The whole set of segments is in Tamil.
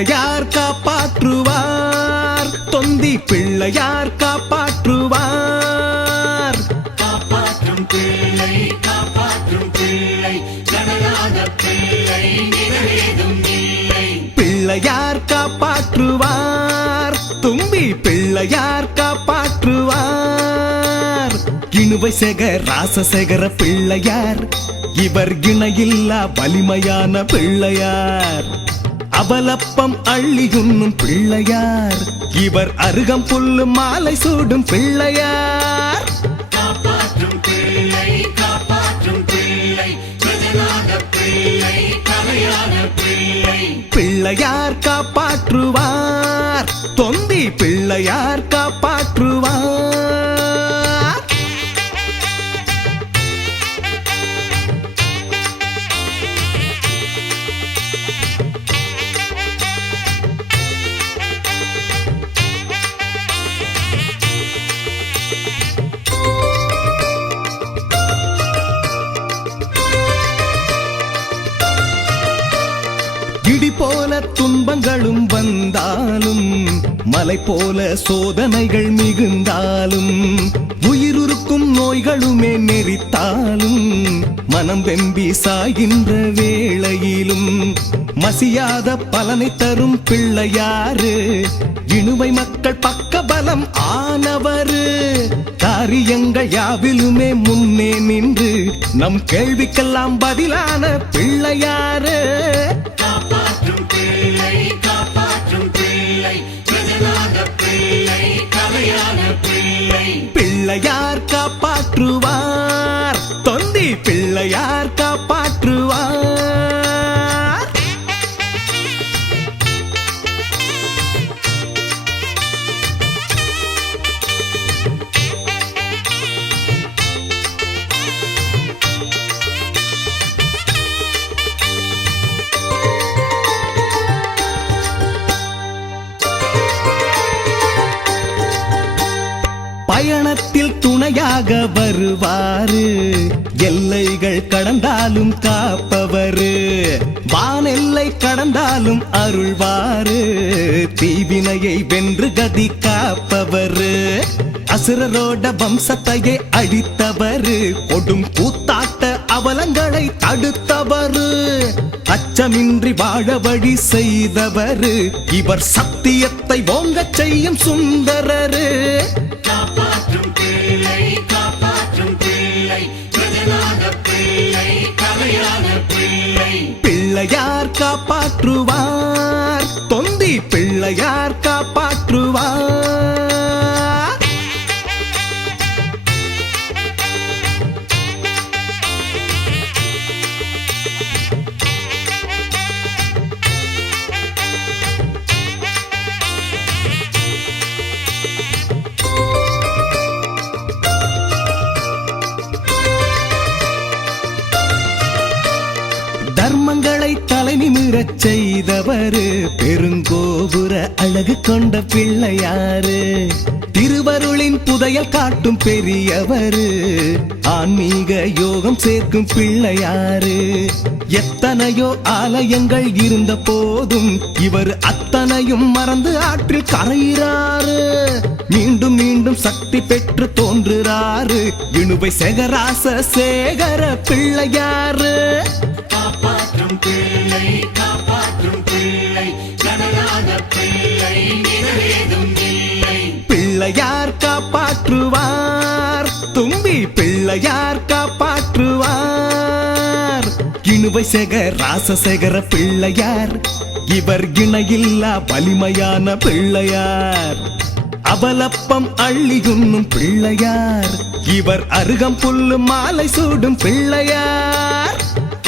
பிள்ளையார் காப்பாற்றுவார், தொந்தி பிள்ளையார் காப்பாற்றுவார். காப்பாற்றும் பிள்ளை காப்பாற்றும் பிள்ளை கடலாத பிள்ளை நிறவேதும் இல்லை. பிள்ளையார் காப்பாற்றுவார், தும்பி பிள்ளையார் காப்பாற்றுவார். இணுவை சேகர் ராசசேகர பிள்ளையார், இவர் இணையில்லா வலிமையான பிள்ளையார். அவலப்பம் அள்ளி உண்ணும் பிள்ளையார், இவர் அருகம் புல்லு மாலை சூடும் பிள்ளையார். காப்பாற்றும் பிள்ளை காப்பாற்றும் பிள்ளை கடலாத பிள்ளை கலையான பிள்ளை. பிள்ளையார் காப்பாற்றுவார், தொந்தி பிள்ளையார் காப்பாற்றுவார். இடி போல துன்பங்களும் வந்தாலும், மலை போல சோதனைகள் மிகுந்தாலும், உயிருக்கும் நோய்களுமே நெறித்தாலும், மனம் வெம்பி சாகின்ற வேளையிலும் மசியாத பலனை தரும் பிள்ளையாரு, இணுவை மக்கள் பக்க பலம் ஆனவரு. காரியங்கள் யாவிலுமே முன்னே நின்று நம் கேள்விக்கெல்லாம் பதிலான பிள்ளையாரு. காப்பாற்றும் பிள்ளை காப்பாற்றும் பிள்ளை கடலாத பிள்ளை கலையான பிள்ளை. பிள்ளையார் காப்பாற்றுவார், தொந்தி பிள்ளையார் காப்பாற்றுவார். பயணத்தில் துணையாக வருவாரு, எல்லைகள் கடந்தாலும் காப்பவரு, வானெல்லை கடந்தாலும் அருள்வாரு, தீவினையை வென்று கதி காப்பவரு, அசுரரோட வம்சத்தையே அழித்தவரு, கொடும் கூத்தாட்ட அவலங்களை தடுத்தவரு, அச்சமின்றி வாழ வழி செய்தவரு, இவர் சத்தியத்தை ஓங்கச் செய்யும் சுந்தரரு. காப்பாற்றும் பிள்ளை காப்பாற்றும் பிள்ளை கடலாத பிள்ளை கலையான பிள்ளை. பிள்ளையார் காப்பாற்றுவார், தொந்தி பிள்ளையார் காப்பாற்றுவார். தர்மங்களை தலை நிமிரச் செய்தவரு, பெருங்கோபுர அழகு கொண்ட பிள்ளையாரு, திருவருளின் புதையல் காட்டும் பெரியவரு, ஆன்மீக யோகம் சேர்க்கும் பிள்ளையாரு. எத்தனையோ ஆலயங்கள் இருந்த போதும் இவர் அத்தனையும் மறந்து ஆற்றில் கரையிறாரு, மீண்டும் மீண்டும் சக்தி பெற்று தோன்றுறாரு, இணுவை சேகராச சேகர பிள்ளையாரு. காப்பாற்றும் பிள்ளை காப்பாற்றும் பிள்ளை கடலாத பிள்ளை நிறவேதும் இல்லை. பிள்ளையார் காப்பாற்றுவார், தும்பி பிள்ளையார் காப்பாற்றுவார். இணுவை சேகர் ராசசேகர பிள்ளையார், இவர் இணையில்லா வலிமையான பிள்ளையார். அவலப்பம் அள்ளி உண்ணும் பிள்ளையார், இவர் அருகம் புல்லு மாலை சூடும் பிள்ளையார்.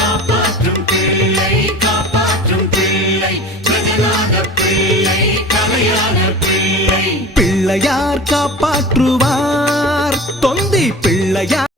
காப்பாற்றும் பிள்ளை காப்பாற்றும் பிள்ளை கடலாத பிள்ளை கலையான பிள்ளை. பிள்ளையார் காப்பாற்றுவார், தொந்தி பிள்ளையார்.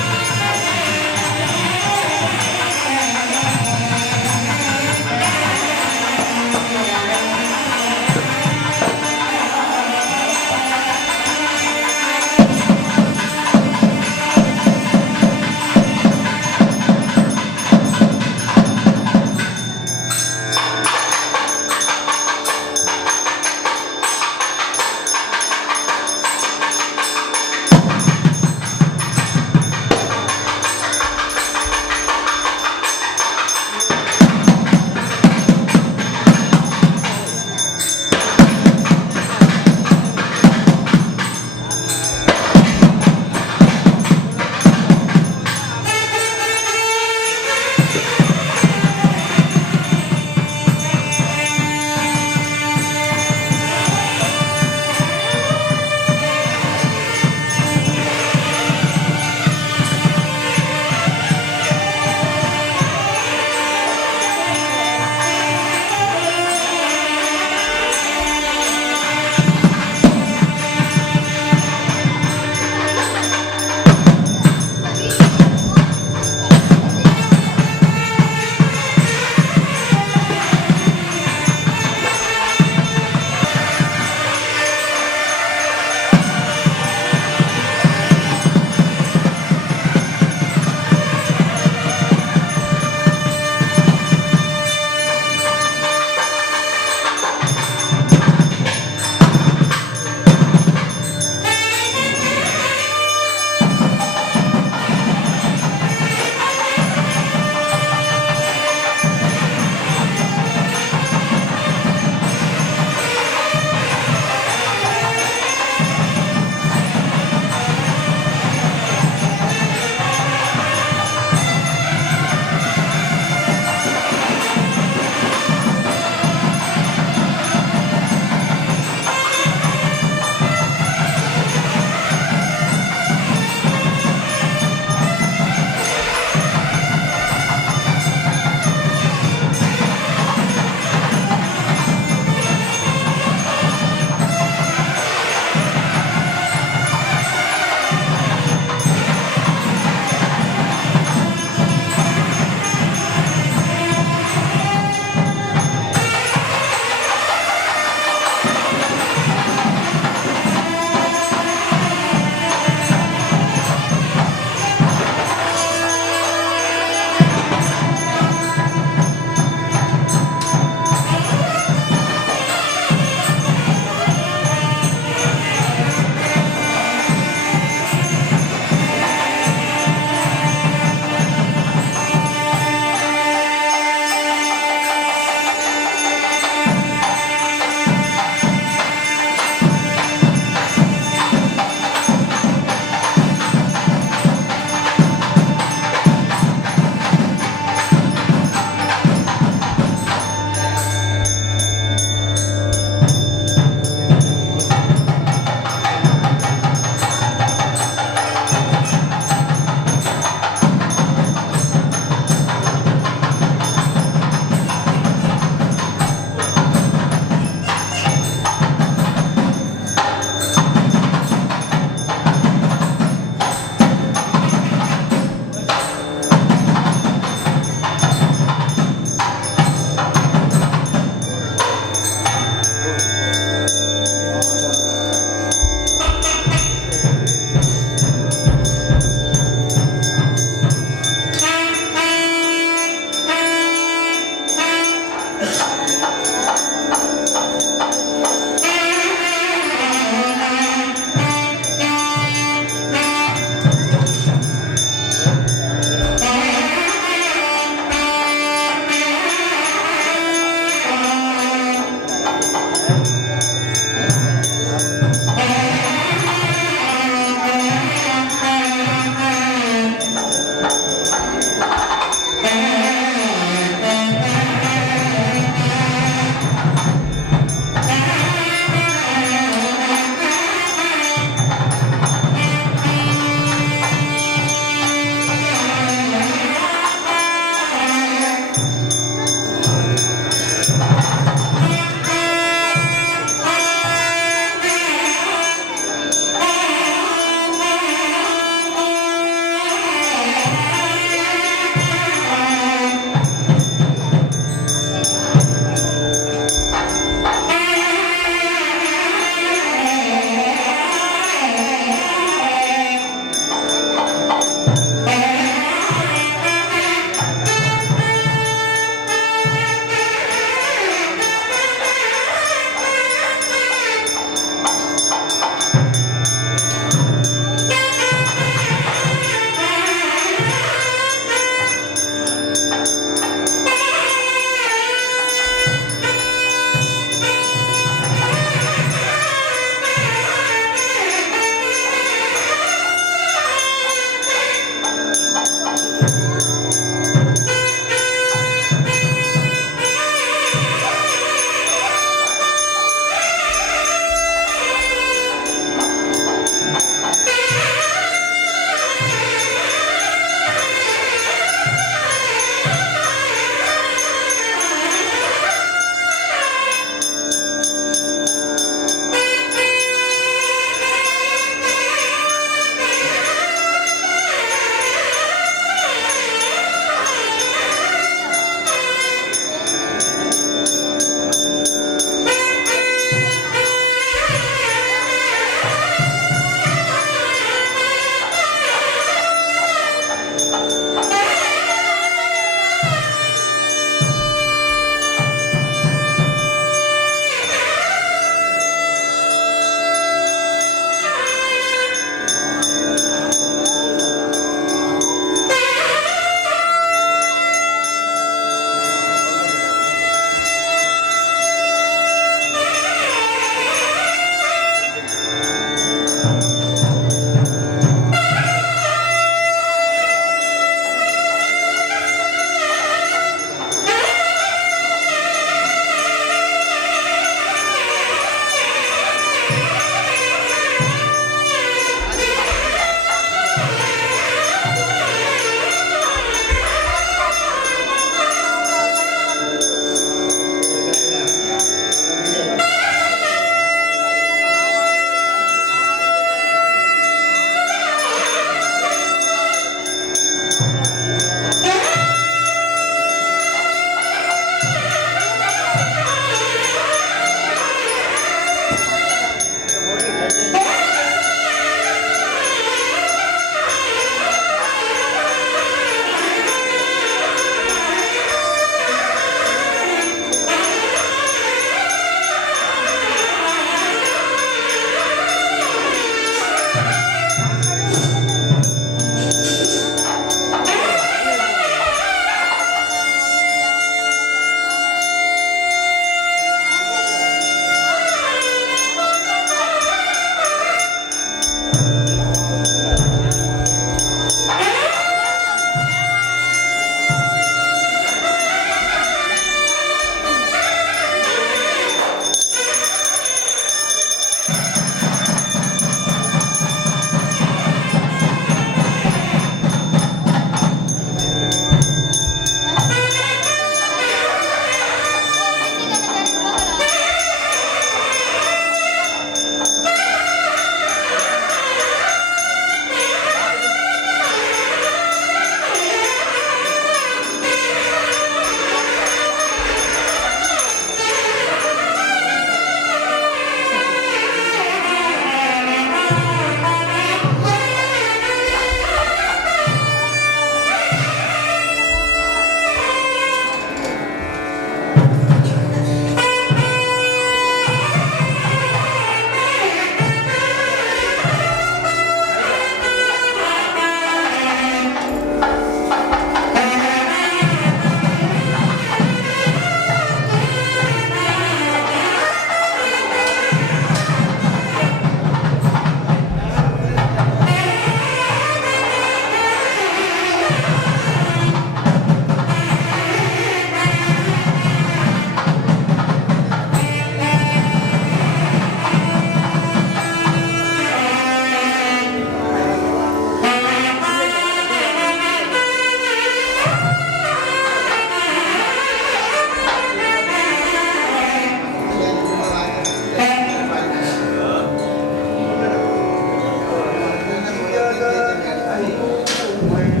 வானு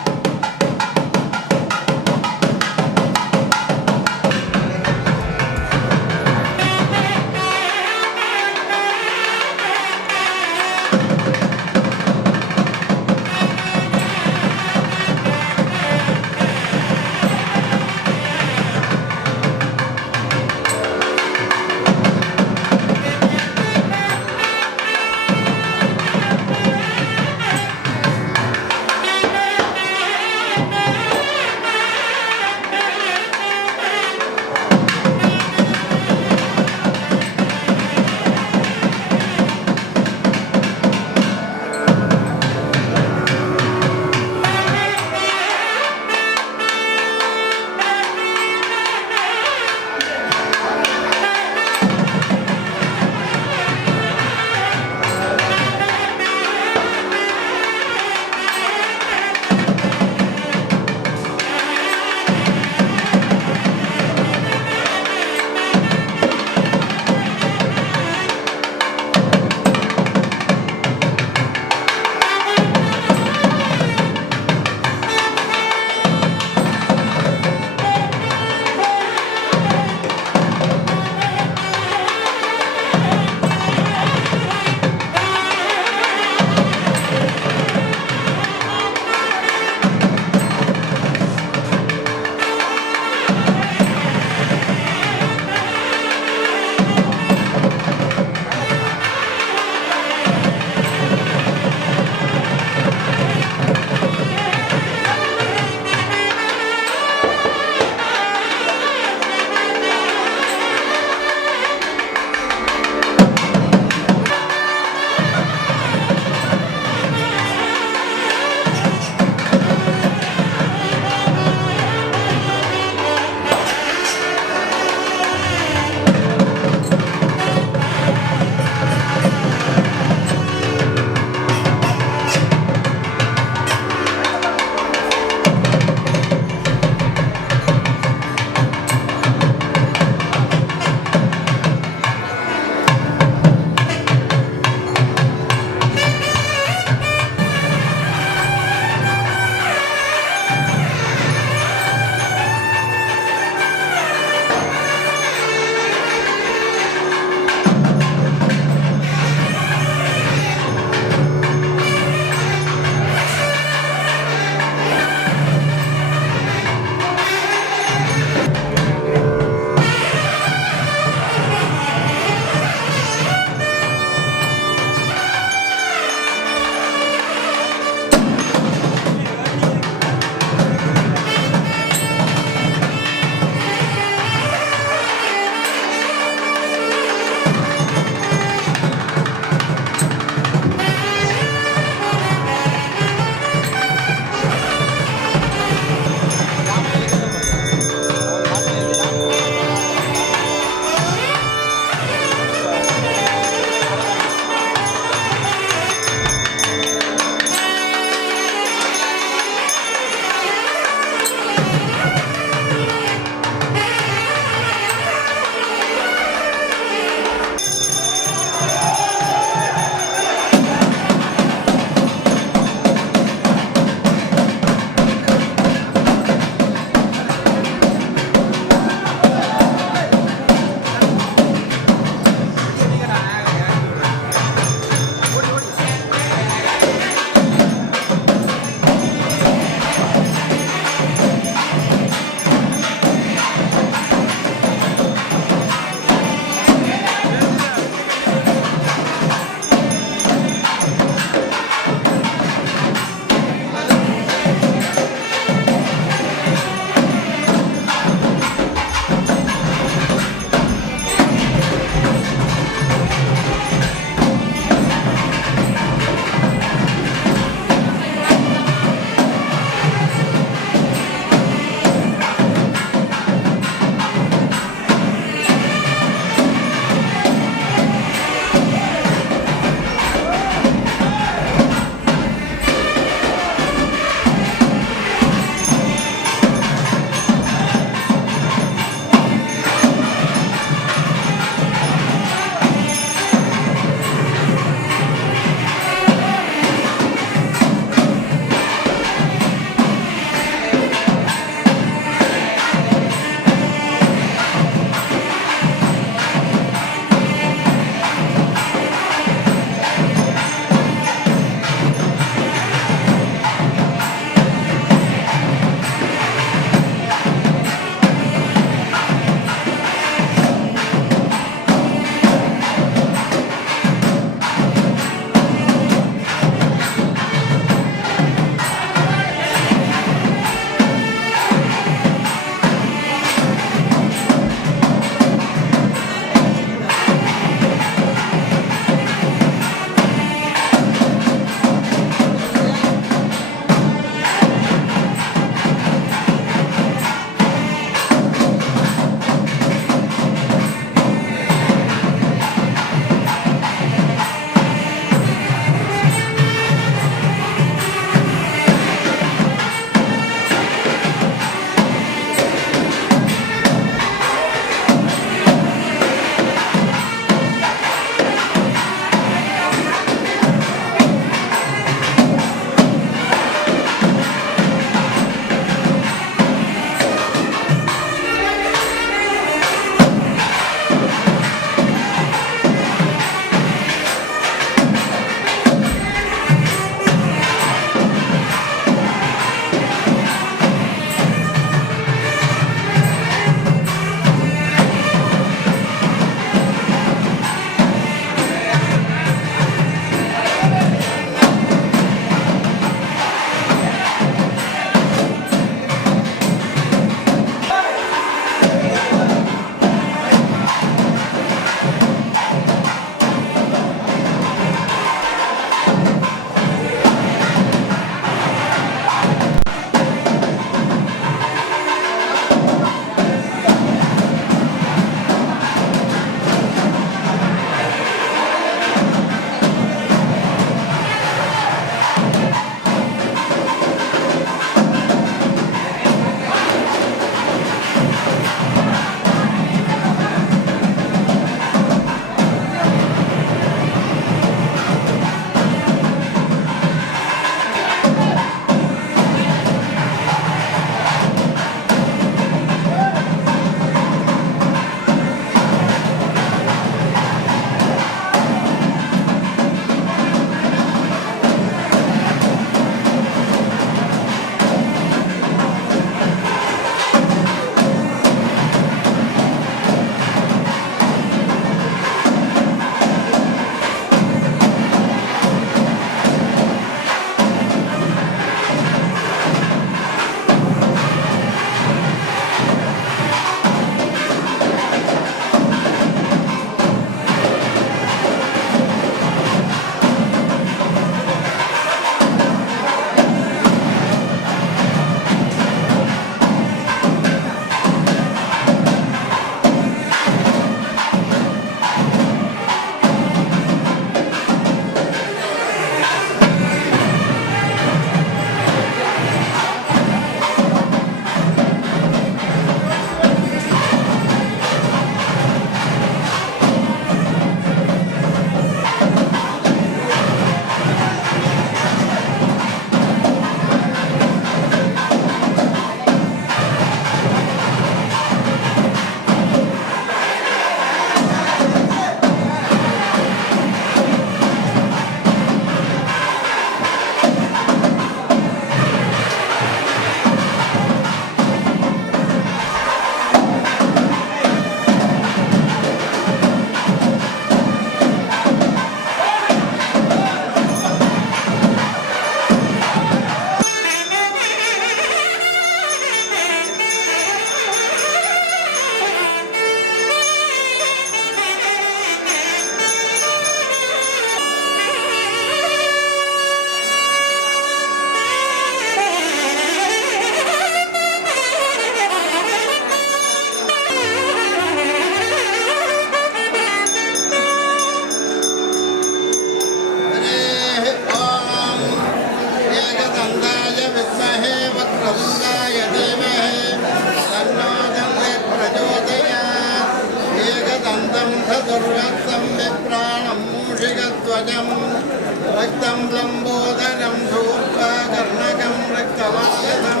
रक्तं लम्बोदरं धूपकर्णकं रक्तवासनं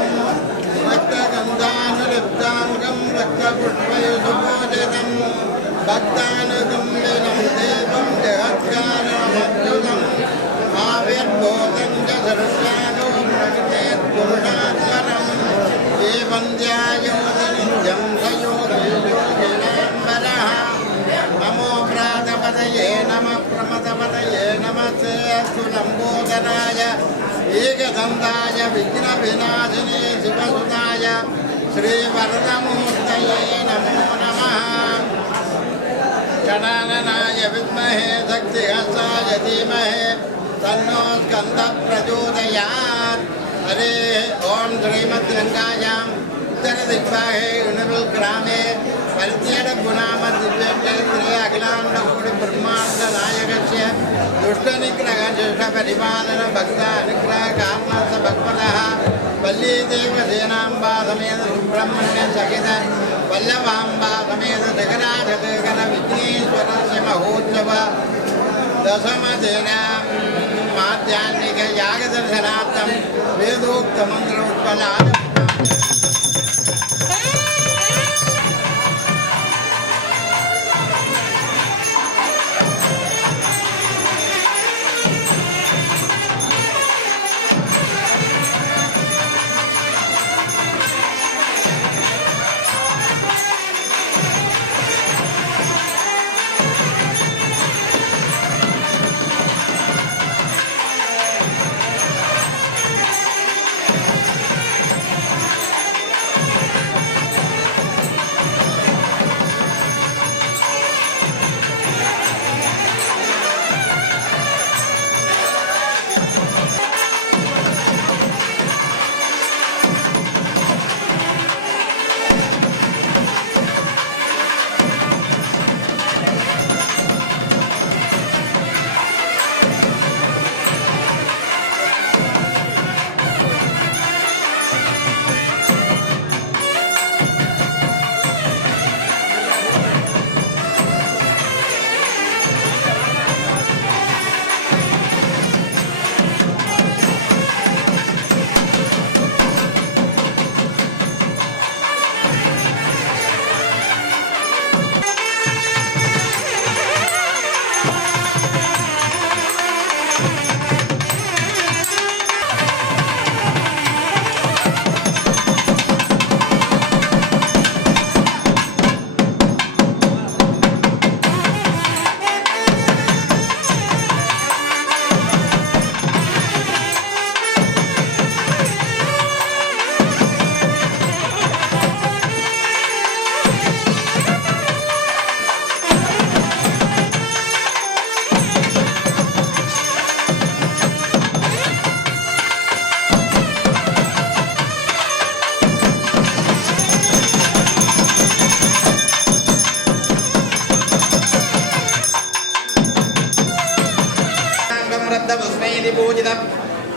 रक्तगन्धानुलिप्ताङ्गं रक्तपुष्पयुसुपूजितं भक्तानुगम्बिनं देवं जगत्कारणमद्भुतम् आविर्भूतं च सर्वज्ञानो प्रकृतेर्पुरुषात्परम् एवं ध्यायोधनित्यं सयोगिनाम्बरः नमो प्रातपदये नमः प्रमदपदये नमस्ते अस्तु लम्बोदराय एकदन्ताय विघ्नविनाशिने शिवसुताय श्रीवरदमूर्तये नमो नमः गणाननाय विद्महे शक्तिहस्ताय धीमहि तन्नो स्कन्दः प्रचोदयात् हरे ओम श्रीमद्गंगायां उत्तरदिग्भागे उणविल् ग्रामे परित्यक्तगुणामदिव्यक्षेत्रे अखिलाण्डकोटिब्रह्माण्डनायकस्य दुष्टनिग्रहशिष्टपरिपालन भक्तानुग्रहकारणसभक्पदः वल्लीदेवसेनाम्बा समेत सुब्रह्मण्यसहित वल्लभाम्बा समेत जगराजगण विघ्नेश्वरस्य महोत्सव दशमदिनं माध्याह्निक यागदर्शनार्थं वेदोक्तमन्त्र उत्पलाद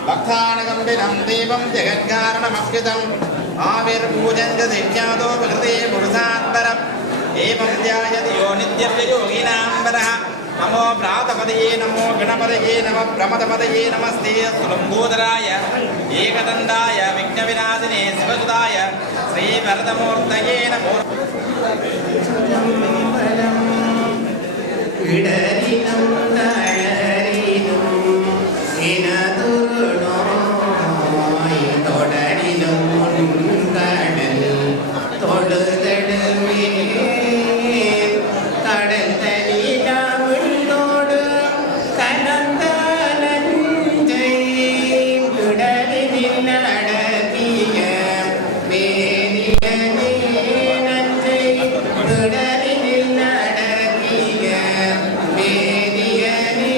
भक्तानगम्बिनं देवं जगत्कारणमस्कृतम् आविर्पूजं च दिव्यादो विहृते पुरुषात्परम् एवं ध्यायति यो नित्यस्य योगिनाम्बरः नमो प्रातपदये नमो गणपतये नमः प्रमदपदये नमस्ते लम्बोदराय एकदन्ताय विघ्नविनाशिने शिवसुताय श्रीवरदमूर्तये नमो வேதியனே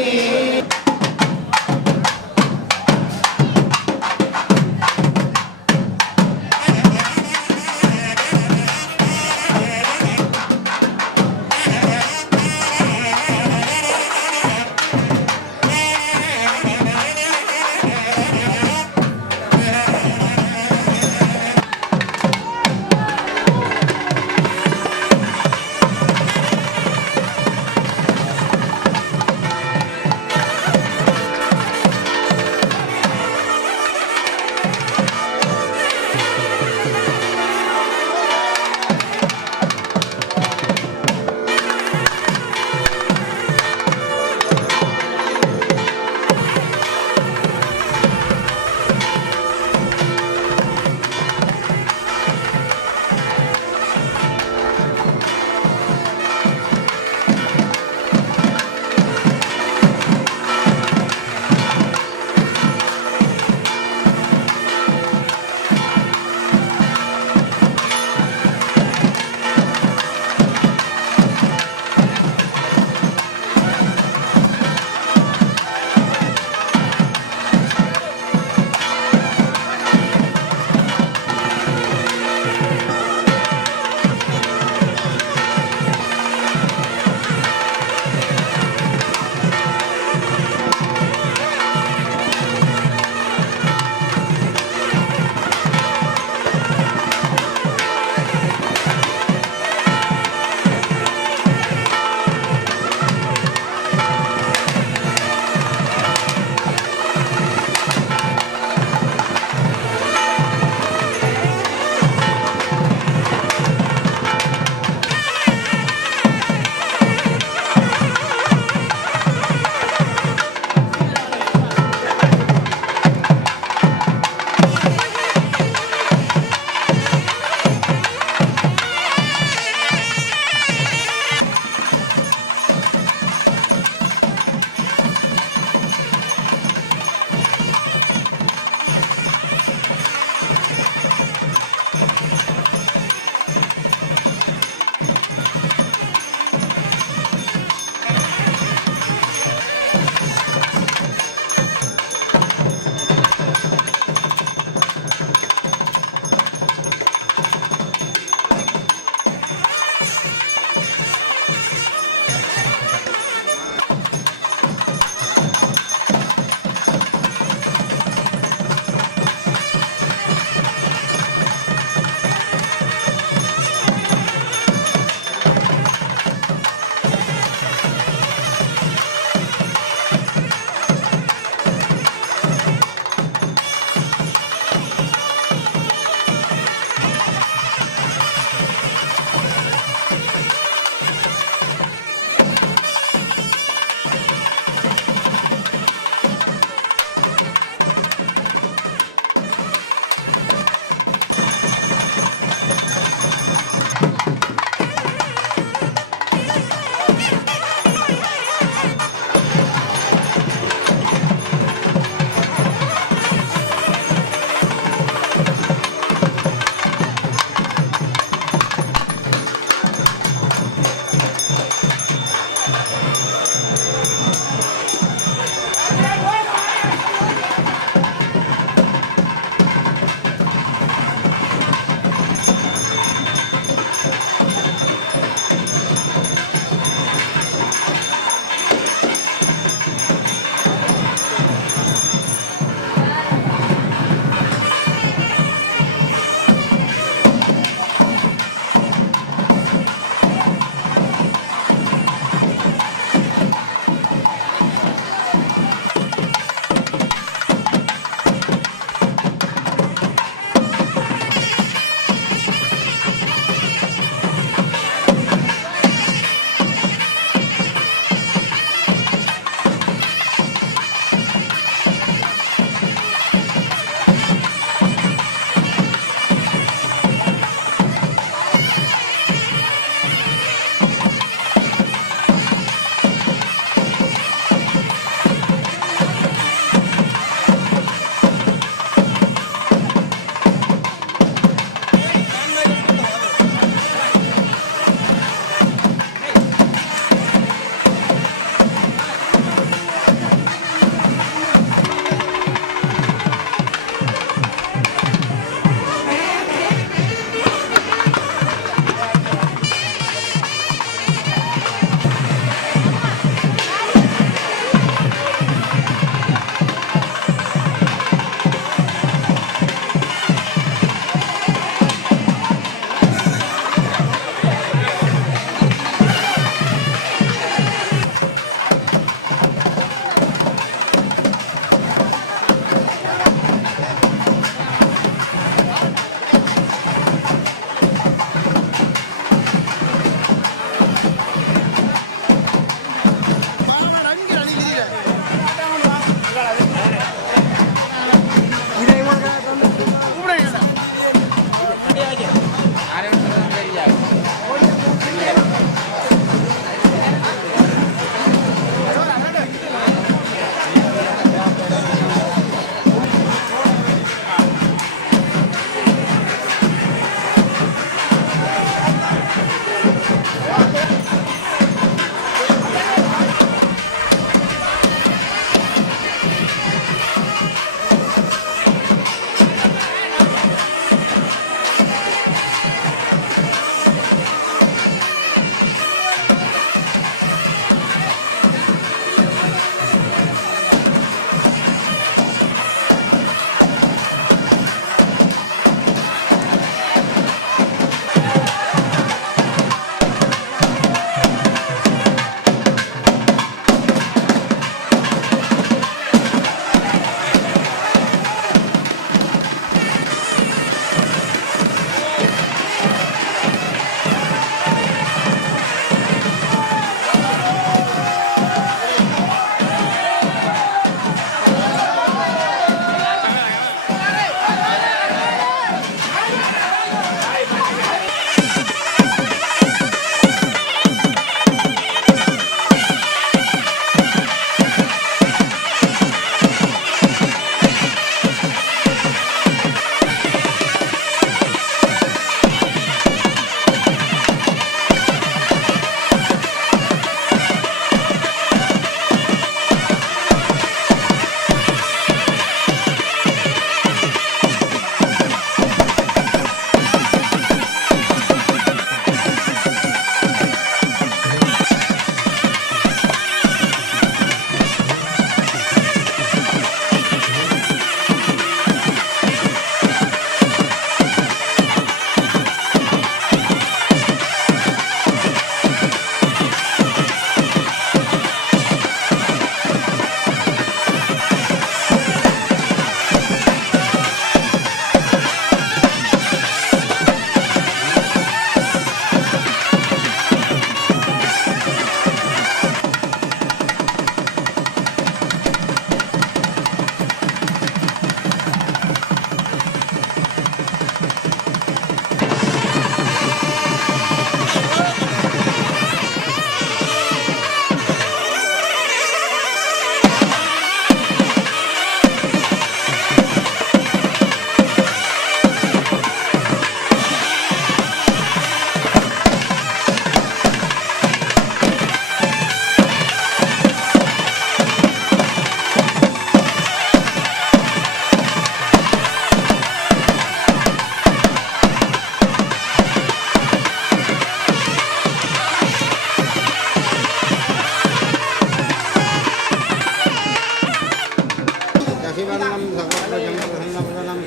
शशिवर्णं सदोजं प्रसन्नवदनं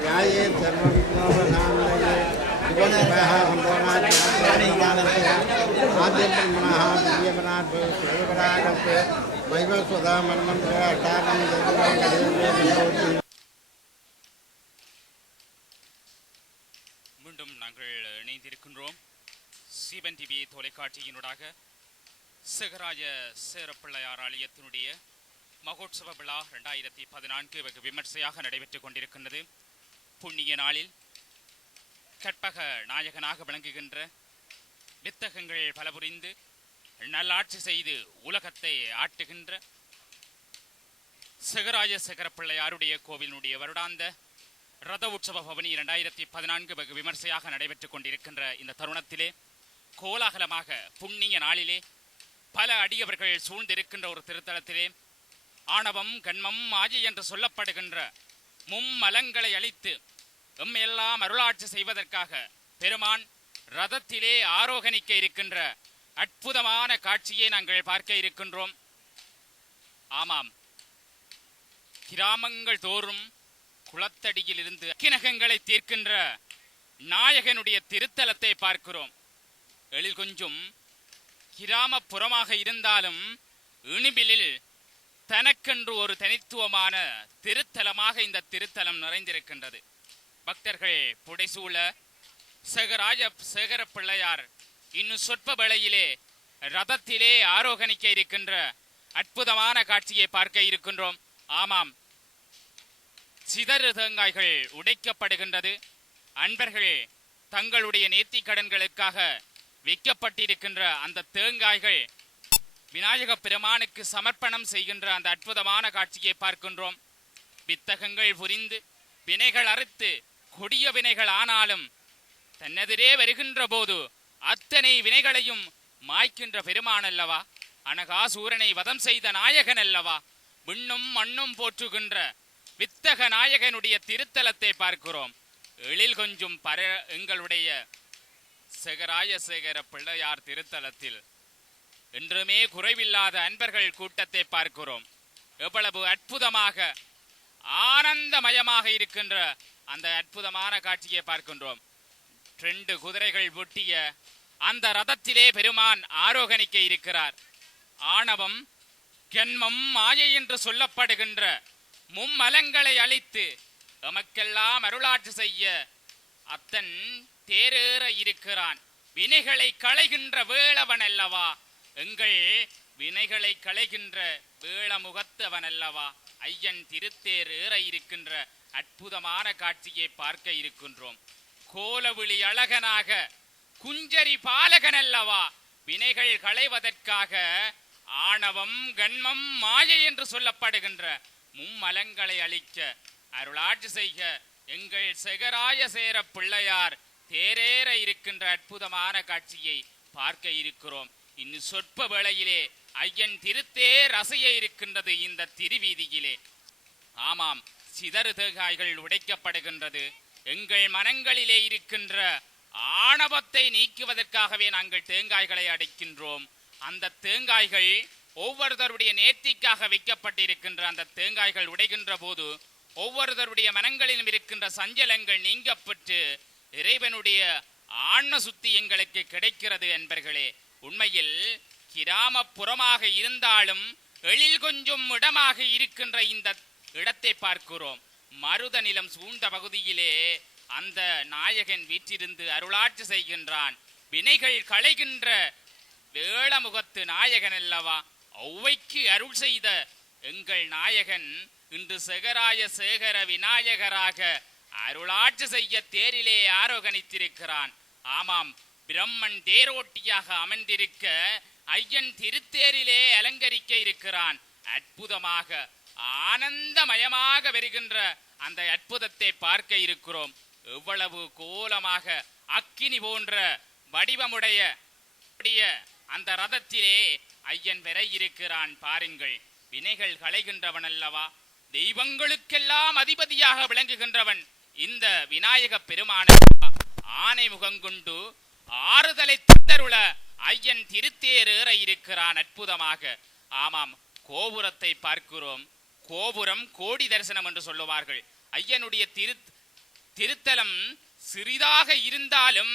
ध्यायेत् सर्वविघ्नोपशान्तये शिवशिवः सम्पूर्णाज्ञानस्य आद्यब्रह्मणः दिव्यपरात् शिवपरागस्य वैवस्वदा मन्मन्त्र अष्टाकं जगदं மீண்டும் நாங்கள் இணைந்திருக்கின்றோம். சீபன் டிவி தொலைக்காட்சியினூடாக சிகராய சேரப்பிள்ளையார் ஆலயத்தினுடைய மகோற்சவ விழா 2014 வெகு விமர்சையாக நடைபெற்றுக் கொண்டிருக்கின்றது. புண்ணிய நாளில் கற்பக நாயகனாக விளங்குகின்ற வித்தகங்கள் பலபுரிந்து நல்லாட்சி செய்து உலகத்தை ஆட்டுகின்ற சிகராய சேகரப்பிள்ளையாருடைய கோவிலினுடைய வருடாந்த ரத உற்சவ பவனி 2014 வெகு விமர்சையாக நடைபெற்றுக் கொண்டிருக்கின்ற இந்த தருணத்திலே கோலாகலமாக புண்ணிய நாளிலே பல அடியவர்கள் சூழ்ந்திருக்கின்ற ஒரு திருத்தலத்திலே ஆணவம் கண்மம் மாயை என்று சொல்லப்படுகின்ற மும்மலங்களை அழித்து எம்மையெல்லாம் அருளாட்சி செய்வதற்காக பெருமான் ரதத்திலே ஆரோகணிக்க இருக்கின்ற அற்புதமான காட்சியை நாங்கள் பார்க்க இருக்கின்றோம். ஆமாம், கிராமங்கள் தோறும் குளத்தடியில் இருந்து கிணகங்களை தீர்க்கின்ற நாயகனுடைய திருத்தலத்தை பார்க்கிறோம். எழில் கொஞ்சம் கிராமப்புறமாக இருந்தாலும் இனிபிலில் தனக்கென்று ஒரு தனித்துவமான திருத்தலமாக இந்த திருத்தலம் நிறைந்திருக்கின்றது. பக்தர்கள் புடைசூழ சேகர பிள்ளையார் இன்னும் சொற்ப வேளையிலே ரதத்திலே ஆரோகணிக்க இருக்கின்ற அற்புதமான காட்சியை பார்க்க இருக்கின்றோம். ஆமாம், சிதறு தேங்காய்கள் உடைக்கப்படுகின்றது. அன்பர்கள் தங்களுடைய நேர்த்தி கடன்களுக்காக வைக்கப்பட்டிருக்கின்ற அந்த தேங்காய்கள் விநாயக பெருமானுக்கு சமர்ப்பணம் செய்கின்ற அந்த அற்புதமான காட்சியை பார்க்கின்றோம். வித்தகங்கள் புரிந்து வினைகள் அறுத்து கொடிய வினைகள் ஆனாலும் தன்னெதிரே வருகின்ற போது அத்தனை வினைகளையும் மாய்க்கின்ற பெருமான் அல்லவா, அனகாசூரனை வதம் செய்த நாயகன் அல்லவா, விண்ணும் மண்ணும் போற்றுகின்ற வித்தக நாயகனுடைய திருத்தலத்தை பார்க்கிறோம். எழில் கொஞ்சம் எங்களுடைய சிகராய சேகர பிள்ளையார் திருத்தலத்தில் என்றுமே குறைவில்லாத அன்பர்கள் கூட்டத்தை பார்க்கிறோம். எவ்வளவு அற்புதமாக ஆனந்தமயமாக இருக்கின்ற அந்த அற்புதமான காட்சியை பார்க்கின்றோம். 2 குதிரைகள் ஒட்டிய அந்த ரதத்திலே பெருமான் ஆரோகணிக்க இருக்கிறார். ஆணவம் கண்மம் மாயை என்று சொல்லப்படுகின்ற மும்மலங்களை அழித்து எமக்கெல்லாம் அருளாட்சி செய்ய அத்தன் தேரேற இருக்கிறான். வினைகளை களைகின்ற வேளவன் அல்லவா, எங்கள் வினைகளை களைகின்ற வேளமுகத்தவன் அல்லவா. ஐயன் திருத்தேர் ஏற இருக்கின்ற அற்புதமான காட்சியை பார்க்க இருக்கின்றோம். கோலவிழி அழகனாக குஞ்சரி பாலகன் அல்லவா, வினைகள் களைவதற்காக ஆணவம் கண்மம் மாயை என்று சொல்லப்படுகின்ற மும்மலங்களை அழிக்க அருளாட்சி செய்க எங்கள் சிகராய சேர பிள்ளையார் தேரேற இருக்கின்ற அற்புதமான காட்சியை பார்க்க இருக்கிறோம். இன்னும் சொற்ப வேளையிலே ஐயன் திருத்தேர் அசைய இருக்கின்றது இந்த திருவீதியிலே. ஆமாம், சிதறு தேங்காய்கள் உடைக்கப்படுகின்றது. எங்கள் மனங்களிலே இருக்கின்ற ஆணவத்தை நீக்குவதற்காகவே நாங்கள் தேங்காய்களை அடைக்கின்றோம். அந்த தேங்காய்கள் ஒவ்வொருத்தருடைய நேர்த்திக்காக வைக்கப்பட்டிருக்கின்ற அந்த தேங்காய்கள் உடைகின்ற போது ஒவ்வொருத்தருடைய மனங்களிலும் இருக்கின்ற சஞ்சலங்கள் நீங்கப்பட்டு இறைவனுடைய ஆன்ம சுத்தி எங்களுக்கு கிடைக்கிறது. என்பர்களே, உண்மையில் கிராமப்புறமாக இருந்தாலும் எழில் கொஞ்சம் இடமாக இருக்கின்ற இந்த இடத்தை பார்க்கிறோம். மருத நிலம் சூழ்ந்த பகுதியிலே அந்த நாயகன் வீற்றிருந்து அருளாட்சி செய்கின்றான். வினைகள் களைகின்ற வேளமுகத்து நாயகன் அல்லவா, ஒவ்வைக்கு அருள் செய்த எங்கள் நாயகன் இன்று சிகராய சேகர விநாயகராக அருளாட்சி செய்ய தேரிலே ஆரோகணித்திருக்கிறான். ஆமாம், பிரம்மன் தேரோட்டியாக அமர்ந்திருக்க ஐயன் திருத்தேரிலே அலங்கரிக்க இருக்கிறான். அற்புதமாக ஆனந்தமயமாக வருகின்ற அந்த அற்புதத்தை பார்க்க இருக்கிறோம். எவ்வளவு கோலமாக அக்கினி போன்ற வடிவமுடைய அந்த ரதத்திலே ஐயன் வர இருக்கிறான். பாருங்கள், வினைகள் களைகின்றவன் அல்லவா, தெய்வங்களுக்கெல்லாம் அதிபதியாக விளங்குகின்றவன் இந்த விநாயக பெருமான ஆனை முகங்கொண்டு ஆறுதலை தந்தருள ஐயன் திருத்தேர் ஏற இருக்கிறான். அற்புதமாக. ஆமாம், கோபுரத்தை பார்க்கிறோம். கோபுரம் கோடி தரிசனம் என்று சொல்லுவார்கள். ஐயனுடைய திருத்தலம் சிறிதாக இருந்தாலும்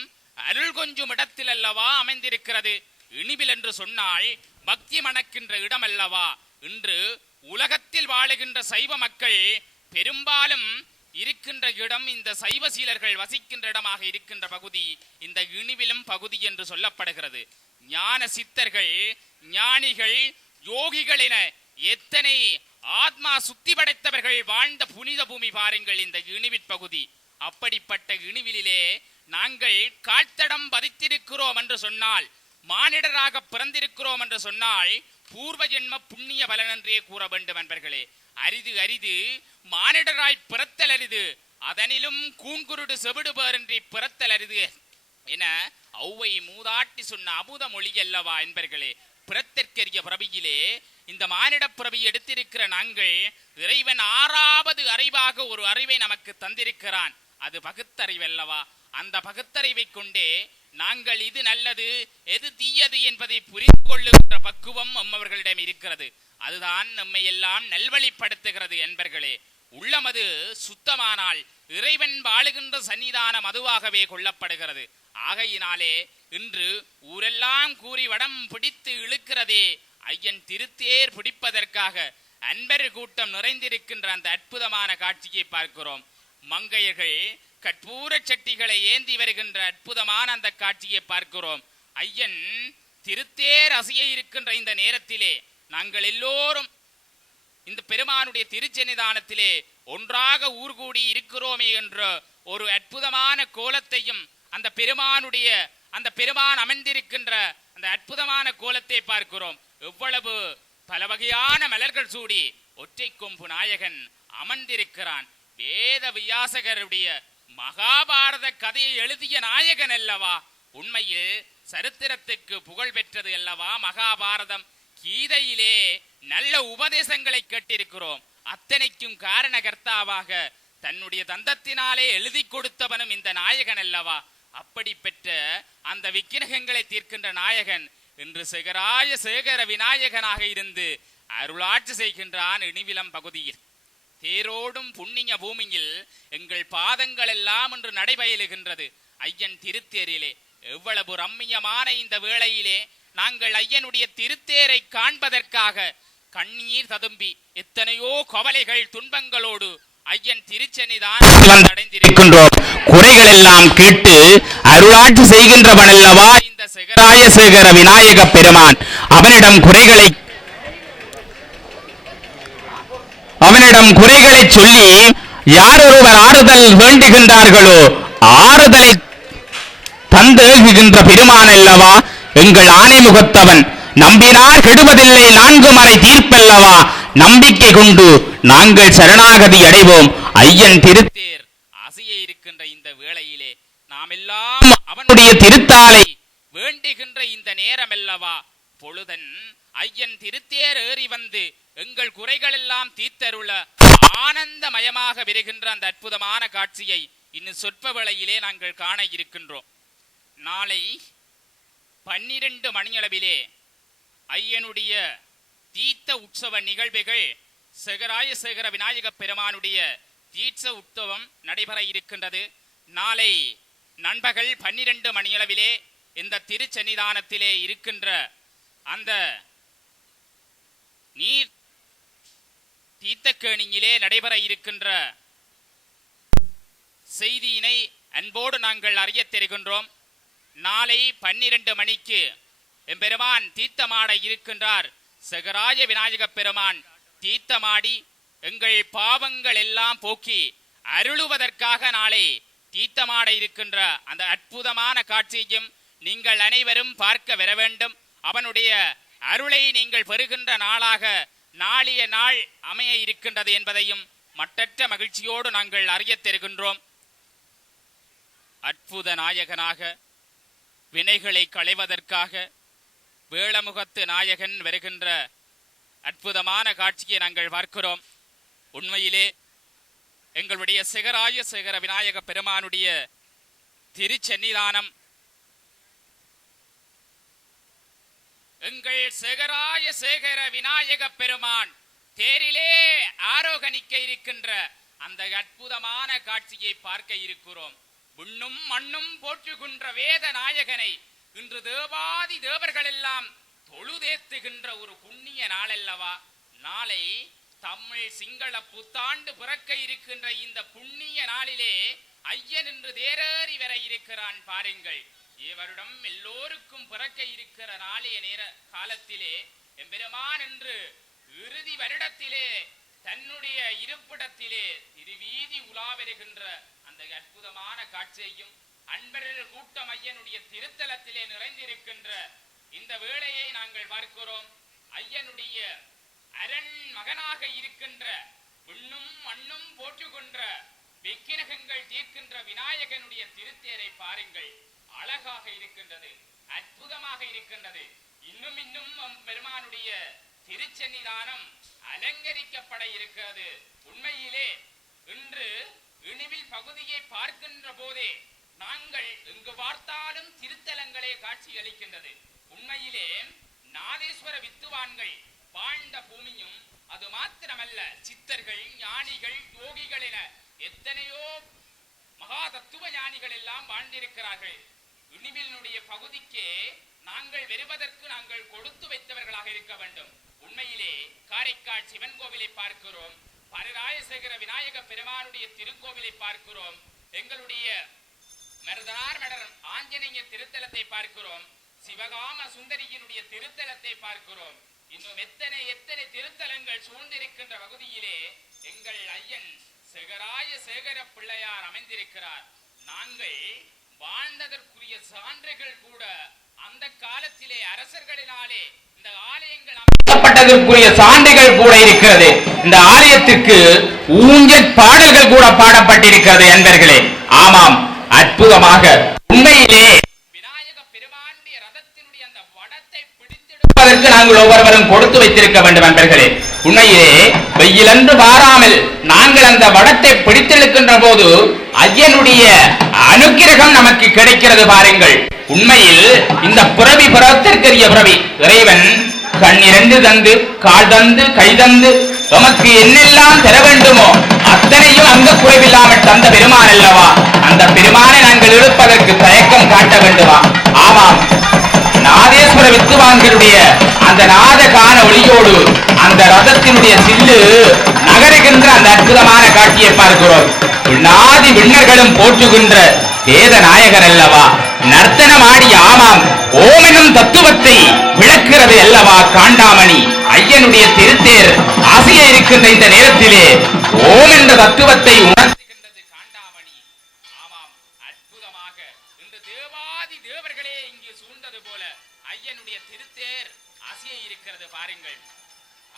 அருள் கொஞ்சம் இடத்தில் அல்லவா அமைந்திருக்கிறது. இனிவில் என்று சொன்னால் பக்தி மணக்கின்ற இடம் அல்லவா. இன்று உலகத்தில் வாழுகின்ற சைவ மக்கள் பெரும்பாலும் இருக்கின்ற இடம் இந்த சைவ சீலர்கள் வசிக்கின்ற இடமாக இருக்கின்ற பகுதி இந்த இனிவிலும் பகுதி என்று சொல்லப்படுகிறது. ஞான சித்தர்கள், ஞானிகள், யோகிகள் என எத்தனை ஆத்மா சுத்தி படைத்தவர்கள் வாழ்ந்த புனித பூமி பாருங்கள் இந்த இனிவிற் பகுதி. அப்படிப்பட்ட இனிவிலே நாங்கள் கால்தடம் பதித்திருக்கிறோம் என்று சொன்னால், மானிடராக பிறந்திருக்கிறோம் என்று சொன்னால் பூர்வ ஜென்ம புண்ணிய பலன் என்றே கூற வேண்டும் என்பர்களே. அரிது அரிது மானிடராய் பிறத்தல் அரிது, அதனிலும் கூங்குருடு செவிடு பேரின்றி பிறத்தல் அரிது என ஔவை மூதாட்டி சொன்ன அமுத மொழி அல்லவா என்பர்களே. பிறத்திற்கரிய பிறவியிலே இந்த மானிட பிறவி எடுத்திருக்கிற நாங்கள் இறைவன் 6வது அறிவாக ஒரு அறிவை நமக்கு தந்திருக்கிறான். அது பகுத்தறிவல்லவா. அந்த பகுத்தறிவை கொண்டே நாங்கள் இது நல்லது எது தீயது என்பதை புரிந்து கொள்ளுகின்ற பக்குவம் நம்மவர்களிடம் இருக்கிறது. அதுதான் நம்மை எல்லாம் நல்வழிப்படுத்துகிறது என்பர்களே. உள்ளமது சுத்தமானால் இறைவன் வாழுகின்ற சன்னிதானம் அதுவாகவே கொள்ளப்படுகிறது. ஆகையினாலே இன்று ஊரெல்லாம் கூறி வடம் பிடித்து இழுக்கிறதே ஐயன் திருத்தேர் பிடிப்பதற்காக அன்பர் கூட்டம் நிறைந்திருக்கின்ற அந்த அற்புதமான காட்சியை பார்க்கிறோம். மங்கையர்கள் கற்பூர சட்டிகளை ஏந்தி வருகின்ற அற்புதமான அந்த காட்சியை பார்க்கிறோம். ஐயன் திருத்தேர் அசைய இருக்கின்ற இந்த நேரத்திலே நாங்கள் எல்லோரும் இந்த பெருமானுடைய திருச்சன்னிதானத்திலே ஒன்றாக ஊர்கூடி இருக்கிறோமே என்ற ஒரு அற்புதமான கோலத்தையும் அந்த பெருமான் அமைந்திருக்கின்ற அந்த அற்புதமான கோலத்தை பார்க்கிறோம். எவ்வளவு பல வகையான மலர்கள் சூடி ஒற்றை கொம்பு நாயகன் அமர்ந்திருக்கிறான். வேத வியாசகருடைய மகாபாரத கதையை எழுதிய நாயகன் அல்லவா. உண்மையில் சரித்திரத்துக்கு புகழ் பெற்றது அல்லவா மகாபாரதம். கீதையிலே நல்ல உபதேசங்களை கேட்டிருக்கிறோம். அத்தனைக்கும் காரணகர்த்தாவாக தன்னுடைய தந்தத்தினாலே எழுதி கொடுத்தவனும் இந்த நாயகன் அல்லவா. அப்படி பெற்ற அந்த விக்கிரகங்களை தீர்க்கின்ற நாயகன் இன்று சேகர விநாயகனாக இருந்து அருளாட்சி செய்கின்றான் இனிவிலம் பகுதியில். தேரோடும் புண்ணிய பூமியில் எங்கள் பாதங்கள் எல்லாம் இன்று நடைபயிலுகின்றது ஐயன் திருத்தேரிலே. எவ்வளவு ரம்மியமான இந்த வேளையிலே நாங்கள் ஐயனுடைய திருத்தேரை காண்பதற்காக கண்ணீர் ததும்பி எத்தனையோ கவலைகள் துன்பங்களோடு ஐயன் திருச்சன்னிதான் அடைந்திருக்கின்றோம். குறைகள் எல்லாம் கேட்டு அருளாட்சி செய்கின்றவன் அல்லவா இந்த சேகர விநாயக பெருமான். அவனிடம் குறைகளை சொல்லி யார் ஒருவர் ஆறுதல் வேண்டுகின்றார்களோ ஆறுதலை தந்தேகுகின்ற பெருமான் அல்லவா எங்கள் ஆணை முகத்தவன். நம்பினார் கெடுவதில்லை 4 மறை தீர்ப்பல்லவா. நம்பிக்கை கொண்டு நாங்கள் சரணாகதி அடைவோம். ஐயன் திருத்தேர் அசைய இருக்கின்ற இந்த வேளையிலே நாம் எல்லாம் அவனுடைய திருத்தாலை வேண்டுகின்ற இந்த நேரம் அல்லவா. பொழுதன் ஐயன் திருத்தேர் ஏறி வந்து எங்கள் குறைகள் எல்லாம் தீர்த்தருள ஆனந்தமயமாக விருகின்ற அந்த அற்புதமான காட்சியை இன்னும் சொற்ப வேளையிலே நாங்கள் காண இருக்கின்றோம். நாளை 12 மணியளவிலே ஐயனுடைய தீர்த்த உற்சவ நிகழ்வுகள் சேகர விநாயக பெருமானுடைய தீட்ச உற்சவம் நடைபெற இருக்கின்றது. நாளை நண்பகல் 12 மணியளவிலே இந்த திருச்சன்னிதானத்திலே இருக்கின்ற அந்த நீர் தீர்த்தக்கேணியிலே நடைபெற இருக்கின்ற செய்தியினை அன்போடு நாங்கள் அறிய தெரிகின்றோம். நாளை 12 மணிக்கு எம்பெருமான் தீர்த்தமாட இருக்கின்றார். சேகராய விநாயக பெருமான் தீர்த்தமாடி எங்கள் பாவங்கள் எல்லாம் போக்கி அருளுவதற்காக நாளை தீர்த்தமாட இருக்கின்ற அந்த அற்புதமான காட்சியையும் நீங்கள் அனைவரும் பார்க்க வர வேண்டும். அவனுடைய அருளை நீங்கள் பெறுகின்ற நாளாக நாளைய நாள் அமைய இருக்கின்றது என்பதையும் மட்டற்ற மகிழ்ச்சியோடு நாங்கள் அறிய தெரிகின்றோம். அற்புத நாயகனாக வினைகளை களைவதற்காக வேளமுகத்து நாயகன் வருகின்ற அற்புதமான காட்சியை நாங்கள் பார்க்கிறோம். உண்மையிலே எங்களுடைய சேகர விநாயக பெருமானுடைய திருச்சன்னிதானம் எங்கள் சேகர விநாயக பெருமான் தேரிலே ஆரோகணிக்க இருக்கின்ற அந்த அற்புதமான காட்சியை பார்க்க இருக்கிறோம். விண்ணும் மண்ணும் போற்றுகின்ற வேத நாயகனை இன்று தேவாதி தேவர்கள் எல்லாம் தொழுதேத்துகின்ற ஒரு புண்ணிய நாளல்லவா. நாளை தமிழ் சிங்கள புத்தாண்டு பிறக்க இருக்கின்ற இந்த புண்ணிய நாளிலே ஐயன் என்று தேரேறி வர இருக்கிறான் பாருங்கள். இவரிடம் எல்லோருக்கும் பிறக்க இருக்கிற நாளைய நேர காலத்திலே எம்பெருமான் என்று இறுதி வருடத்திலே தன்னுடைய இருப்பிடத்திலே திருவீதி உலா வருகின்ற அந்த அற்புதமான காட்சியையும் அன்பர்கள் கூட்டம் ஐயனுடைய திருத்தலத்திலே நிறைந்திருக்கின்ற இந்த வேளையை நாங்கள் பார்க்கிறோம். ஐயனுடைய அரண் மகனாக இருக்கின்ற விண்ணும் மண்ணும் போற்றுகின்ற விக்கிரகங்கள் தீர்க்கின்ற விநாயகனுடைய திருத்தேரை பாருங்கள். அழகாக இருக்கின்றது, அற்புதமாக இருக்கின்றது. இன்னும் இன்னும் பெருமானுடைய திருச்சன்னிதானம் அலங்கரிக்கப்பட இருக்கிறது. உண்மையிலே இன்று இனிவில் பகுதியை பார்க்கின்ற போதே நாங்கள் எங்கு பார்த்தாலும் திருத்தலங்களே காட்சி அளிக்கின்றது. உண்மையிலே நாதேஸ்வர வித்துவான்கள் வாழ்ந்த பூமியும் அது மாத்திரமல்ல, சித்தர்கள், ஞானிகள், யோகிகள் என எத்தனையோ மகா தத்துவ ஞானிகள் எல்லாம் வாழ்ந்திருக்கிறார்கள். இனிவினுடைய பகுதிக்கே நாங்கள் வருவதற்கு நாங்கள் கொடுத்து வைத்தவர்களாக இருக்க வேண்டும். உண்மையிலே காரைக்கால் சிவன் கோவிலை பார்க்கிறோம், பரிராயசேகர விநாயக பெருமானுடைய திருக்கோவிலை பார்க்கிறோம், எங்களுடைய மருதனார் மடர் ஆஞ்சநேய திருத்தலத்தை பார்க்கிறோம், சிவகாம சுந்தரியினுடைய திருத்தலத்தை பார்க்கிறோம். இன்னும் எத்தனை எத்தனை திருத்தலங்கள் சூழ்ந்திருக்கின்ற பகுதியிலே எங்கள் ஐயன் சேகராய சேகர பிள்ளையார் அமைந்திருக்கிறார். நாங்கள் வாழ்ந்ததற்குரிய சான்றுகள் கூட அந்த காலத்திலே அரசர்களினாலே இந்த ஆலயங்கள் அமைக்கப்பட்டதற்குரிய சான்றுகள் கூட இருக்கிறது. இந்த ஆலயத்திற்கு ஊஞ்சல் பாடல்கள் கூட பாடப்பட்டிருக்கிறது என்பர்களே. ஆமாம், அற்புதமாக. உண்மையிலே விநாயக பெருமானுடைய ரதத்தினுடைய அந்த வடத்தை பிடித்தெடுப்பதற்கு நாங்கள் ஒவ்வொருவரும் கொடுத்து வைத்திருக்க வேண்டும் என்பர்களே. உண்மையிலே வெயிலன்று மாறாமல் நாங்கள் அந்த வடத்தை பிடித்தெடுக்கின்ற போது ஐயனுடைய அனுக்கிரகம் நமக்கு கிடைக்கிறது பாருங்கள். உண்மையில் இந்த பிறவி பிறத்திற்கரிய பிறவி இறைவன் கண் இரண்டு தந்து, கால் தந்து, கை தந்து நமக்கு என்னெல்லாம் தர வேண்டுமோ அத்தனையும் அங்க குறைவில்லாமல் தந்த பெருமான் அல்லவா. அந்த பெருமானை நாங்கள் இழுப்பதற்கு தயக்கம் காட்ட வேண்டுமா? ஆமாம், நாதேஸ்வர வித்துவான்களுடைய அந்த நாத கான ஒளியோடு அந்த ரதத்தினுடைய சில்லு நகருகின்ற அந்த அற்புதமான காட்சியை பார்க்கிறோம். நாதி விண்ணர்களும் போற்றுகின்ற வேத நாயகர் அல்லவா. நர்த்தனமாடி ஆமாம் ஓமெனும் தத்துவத்தை விளக்கிறது அல்லவா காண்டாமணி. ஐயனுடைய திருத்தேர் ஆசைய இருக்கின்ற இந்த நேரத்திலே ஓம் என்ற தத்துவத்தை உணர்த்துகின்றது காண்டாமணி. ஆமாம், அற்புதமாக இந்த தேவாதி தேவர்களே இங்கு சூழ்ந்தது போல ஐயனுடைய திருத்தேர் ஆசைய இருக்கிறது பாருங்கள்.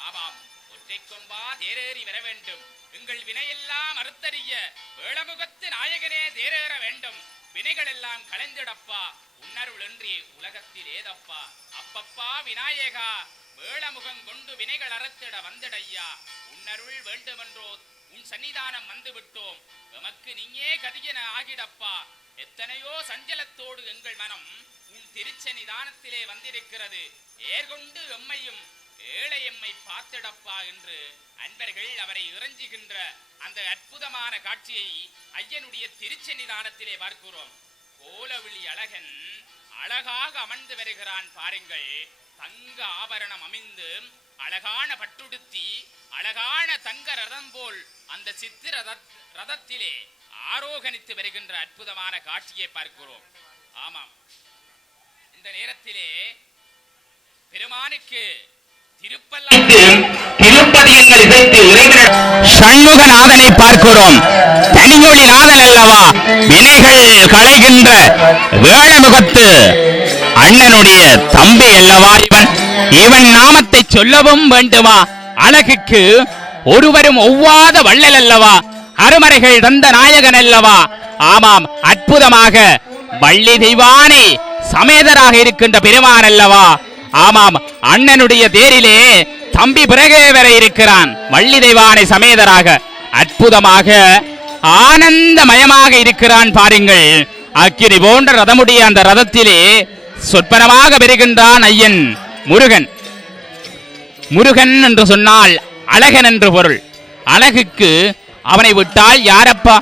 ஆமாம், ஒற்றை கொம்பா தேரேறி வர வேண்டும், எங்கள் வினையெல்லாம் அறுத்தறிய வேளமுகத்து நாயகனே தேரேற வேண்டும், வினைகள் எல்லாம் களைந்திடப்பா, உன்னருள் இன்றி உலகத்தில் ஏதப்பா, அப்பப்பா விநாயகா வேளமுகம் கொண்டு வினைகள் அறத்திட வந்திடையா, உன்னருள் வேண்டுமென்றோ உன் சன்னிதானம் வந்து விட்டோம், எமக்கு நீயே கதியன ஆகிடப்பா, எத்தனையோ சஞ்சலத்தோடு எங்கள் மனம் உன் திருச்சன்னிதானத்திலே வந்திருக்கிறது, ஏர்கொண்டு எம்மையும் ஏழை எம்மை பார்த்திடப்பா என்று அன்பர்கள் அவரை இறைஞ்சுகின்ற அந்த அற்புதமான காட்சியை ஐயனுடைய திருச்சன்னிதானத்திலே பார்க்கிறோம். கோலவிழி அழகன் அழகாக அமர்ந்து வருகிறான் பாருங்கள். தங்க ஆபரணம் அமைந்து அழகான பட்டுடுத்தி அழகான தங்க ரதம் போல் அந்த சித்திர ரதத்திலே ஆரோகணித்து வருகின்ற அற்புதமான காட்சியை பார்க்கிறோம். ஆமாம், இந்த நேரத்திலே பெருமானுக்கு திருப்பதிகங்கள் இசைத்து இறைவன் சண்முகநாதனை பார்க்கிறோம். தனியொளி நாதன் அல்லவா, வினைகள் களைகின்ற வேளமுகத்து அண்ணனுடைய தம்பி அல்லவா இவன். இவன் நாமத்தை சொல்லவும் வேண்டுமா? அழகுக்கு ஒருவரும் ஒவ்வாத வள்ளல் அல்லவா, அருமறைகள் தந்த நாயகன் அல்லவா. ஆமாம், அற்புதமாக வள்ளி தெய்வானை சமேதராக இருக்கின்ற பெருமான் அல்லவா. ஆமாம், அண்ணனுடைய தேரிலே தம்பி பிறகே வர இருக்கிறான் வள்ளி தெய்வானை சமேதராக. அற்புதமாக ஆனந்தமயமாக இருக்கிறான் பாருங்கள். அக்கினி போன்ற ரதமுடைய அந்த ரதத்திலே சொற்பனமாக வருகின்றான் ஐயன் முருகன். முருகன் என்று சொன்னால் அழகன் என்று பொருள். அழகுக்கு அவனை விட்டால் யாரப்பா?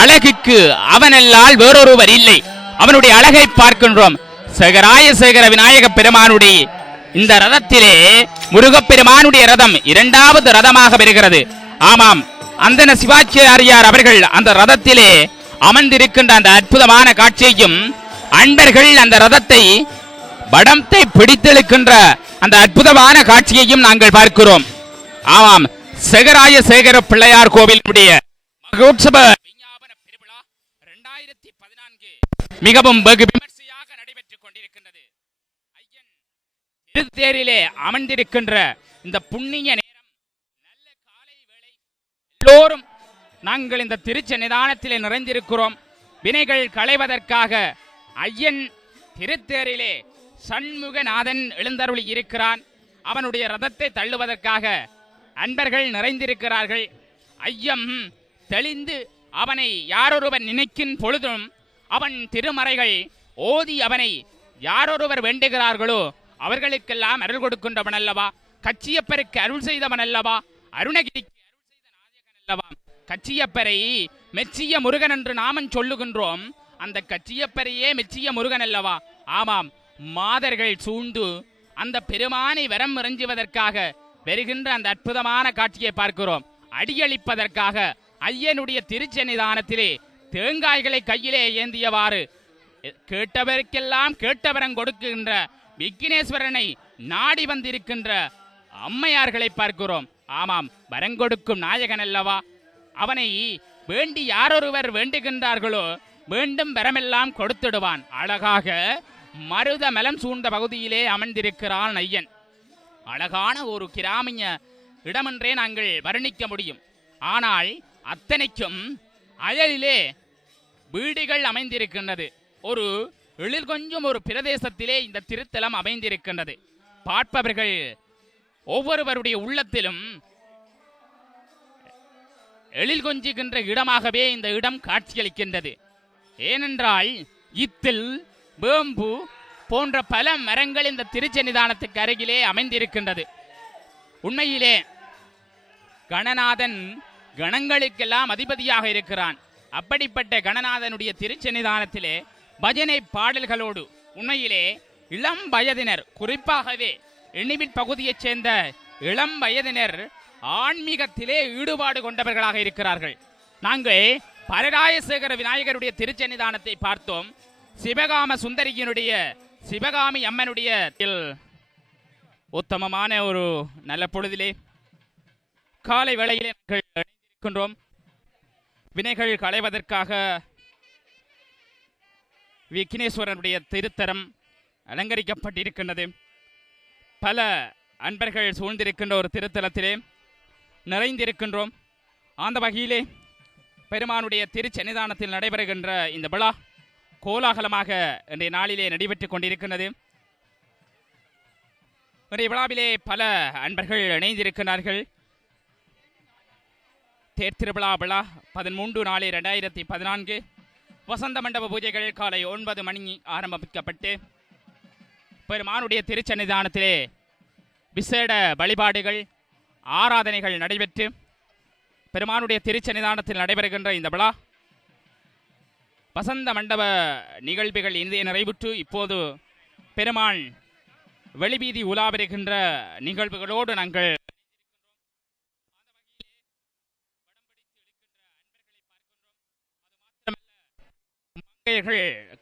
அழகுக்கு அவனல்லால் வேறொருவர் இல்லை. அவனுடைய அழகை பார்க்கின்றோம். சேகராய சேகர விநாயக பெருமானுடைய இந்த ரதத்திலே முருகப்பெருமானுடைய ரதம் இரண்டாவது ரதமாக வருகிறது. ஆமாம், அந்தன சிவாச்சாரியார் அவர்கள் அந்த ரதத்திலே அமர்ந்திருக்கின்ற அந்த அற்புதமான காட்சியையும் அன்பர்கள் அந்த ரதத்தை வடத்தை பிடித்தெழுக்கின்ற அந்த அற்புதமான காட்சியையும் நாங்கள் பார்க்கிறோம். ஆமாம், சேகராய சேகர பிள்ளையார் கோவிலுடைய மகோற்சவ விஞ்ஞாபன பெருவிழா 2014 மிகவும் வெகு விமர்சையாக நடைபெற்றுக் கொண்டிருக்கின்றது. ஐயன் திருத்தேரிலே அமர்ந்திருக்கின்ற இந்த புண்ணிய நேரம், நல்ல காலை வேளை, எல்லோரும் நாங்கள் இந்த திருச்சன்னிதானத்திலே நிறைந்திருக்கிறோம். வினைகள் களைவதற்காக ஐயன் திருத்தேரிலே சண்முகநாதன் எழுந்தருளி இருக்கிறான். அவனுடைய ரதத்தை தள்ளுவதற்காக அன்பர்கள் நிறைந்திருக்கிறார்கள். ஐயம் தெளிந்து அவனை யாரொருவன் நினைக்கும் பொழுதும் அவன் திருமறைகள் ஓதி அவனை யாரொருவர் வேண்டுகிறார்களோ அவர்களுக்கெல்லாம் அருள் கொடுக்கின்றவன் அல்லவா? கச்சியப்பருக்கு அருள் செய்தவன் அல்லவா? அருணகிரிக்கு அருள் செய்த நாயகன் அல்லவா? கச்சியப்பரை மெச்சிய முருகன் என்று நாமன் சொல்லுகின்றோம். அந்த கச்சியப்பரையே மெச்சிய முருகன் அல்லவா? ஆமாம், மாதர்கள் சூழ்ந்து அந்த பெருமானை வரம் இறஞ்சுவதற்காக வருகின்ற அந்த அற்புதமான காட்சியை பார்க்கிறோம். அடியளிப்பதற்காக ஐயனுடைய திருச்சன்னிதானத்திலே தேங்காய்களை கையிலே ஏந்தியவாறு கேட்டவருக்கெல்லாம் கேட்டவரம் கொடுக்கின்ற விக்னேஸ்வரனை நாடி வந்திருக்கின்ற அம்மையார்களை பார்க்கிறோம். ஆமாம், வரங்கொடுக்கும் நாயகன் அல்லவா? அவனை வேண்டி யாரொருவர் வேண்டுகின்றார்களோ வேண்டும் வரமெல்லாம் கொடுத்துடுவான். அழகாக மருத மலம் சூழ்ந்த பகுதியிலே அமர்ந்திருக்கிறான் ஐயன். அழகான ஒரு கிராமிய இடமென்றே நாங்கள் வர்ணிக்க முடியும். ஆனால் அத்தனைக்கும் அயலிலே வீடுகள் அமைந்திருக்கின்றது. ஒரு எழில் கொஞ்சம் ஒரு பிரதேசத்திலே இந்த திருத்தலம் அமைந்திருக்கின்றது. பார்ப்பவர்கள் ஒவ்வொருவருடைய உள்ளத்திலும் எழில் கொஞ்சுகின்ற இடமாகவே இந்த இடம் காட்சியளிக்கின்றது. ஏனென்றால் இத்தில் வேம்பு போன்ற பல மரங்கள் இந்த திருச்சன்னிதானத்துக்கு அருகிலே அமைந்திருக்கின்றது. உண்மையிலே கணநாதன் கணங்களுக்கெல்லாம் அதிபதியாக இருக்கிறான். அப்படிப்பட்ட கணநாதனுடைய திருச்சன்னிதானத்திலே பஜனை பாடல்களோடு உண்மையிலே இளம் வயதினர், குறிப்பாகவே எண்ணிவின் பகுதியைச் சேர்ந்த இளம் வயதினர் ஆன்மீகத்திலே ஈடுபாடு கொண்டவர்களாக இருக்கிறார்கள். நாங்கள் பரராயசேகர விநாயகருடைய திருச்சன்னிதானத்தை பார்த்தோம். சிவகாம சுந்தரியினுடைய சிவகாமி அம்மனுடைய உத்தமமான ஒரு நல்ல பொழுதிலே காலை வேளையிலே இருக்கின்றோம். வினைகள் களைவதற்காக விக்னேஸ்வரனுடைய திருத்தரம் அலங்கரிக்கப்பட்டிருக்கின்றது. பல அன்பர்கள் சூழ்ந்திருக்கின்ற ஒரு திருத்தலத்திலே நிறைந்திருக்கின்றோம். அந்த வகையிலே பெருமானுடைய திருச்சன்னிதானத்தில் நடைபெறுகின்ற இந்த விழா கோலாகலமாக இன்றைய நாளிலே நடைபெற்றுக் கொண்டிருக்கின்றது. இன்றைய விழாவிலே பல அன்பர்கள் இணைந்திருக்கிறார்கள். தேர் திருவிழா விழா 13/4/2014 வசந்த மண்டப பூஜைகள் காலை 9 மணி ஆரம்பிக்கப்பட்டு பெருமானுடைய திருச்சன்னிதானத்திலே விசேட வழிபாடுகள் ஆராதனைகள் நடைபெற்று பெருமானுடைய திருச்சன்னிதானத்தில் நடைபெறுகின்ற இந்த விழா வசந்த மண்டப நிகழ்வுகள் இன்றைய நிறைவுற்று இப்போது பெருமான் வெளிவீதி உலா வருகின்ற நிகழ்வுகளோடு நாங்கள்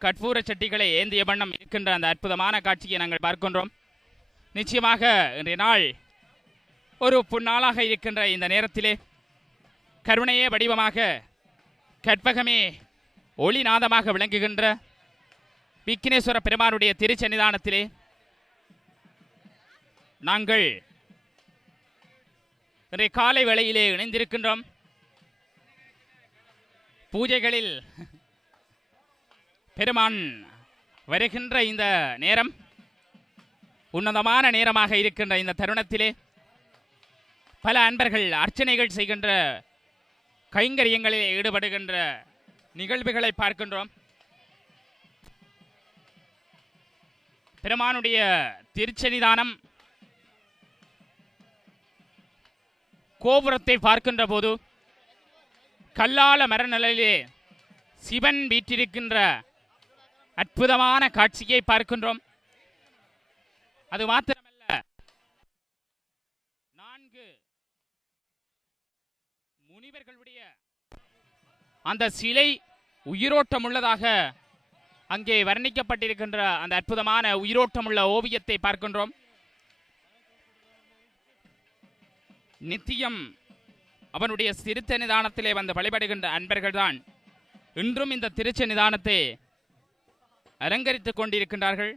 கற்பூர சட்டிகளை ஏந்திய வண்ணம் இருக்கின்ற அந்த அற்புதமான காட்சியை நாங்கள் பார்க்கின்றோம். நிச்சயமாக இன்றைய நாள் ஒரு புன்னாளாக இருக்கின்ற இந்த நேரத்திலே கருணையே வடிவமாக கற்பகமே ஒளிநாதமாக விளங்குகின்ற விக்னேஸ்வர பெருமானுடைய திருச்சன்னிதானத்திலே நாங்கள் இன்றைய காலை வேளையிலே இணைந்திருக்கின்றோம். பூஜைகளில் பெருமான் வருகின்ற இந்த நேரம் உன்னதமான நேரமாக இருக்கின்ற இந்த தருணத்திலே பல அன்பர்கள் அர்ச்சனைகள் செய்கின்ற கைங்கரியங்களில் ஈடுபடுகின்ற நிகழ்வுகளை பார்க்கின்றோம். பெருமானுடைய திருச்சன்னிதானம் கோபுரத்தை பார்க்கின்ற போது கல்லால மரநிலையிலே சிவன் வீற்றிருக்கின்ற அற்புதமான காட்சியை பார்க்கின்றோம். அது மாத்திரமல்ல, 4 முனிவர்களுடைய அந்த சிலை உயிரோட்டம் உள்ளதாக அங்கே வர்ணிக்கப்பட்டிருக்கின்ற அந்த அற்புதமான உயிரோட்டமுள்ள ஓவியத்தை பார்க்கின்றோம். நித்தியம் அவனுடைய திருச்சன்னிதானத்திலே வந்து வழிபடுகின்ற அன்பர்கள்தான் இன்றும் இந்த திருச்சன்னிதானத்தை அலங்கரித்துக் கொண்டிருக்கின்றார்கள்.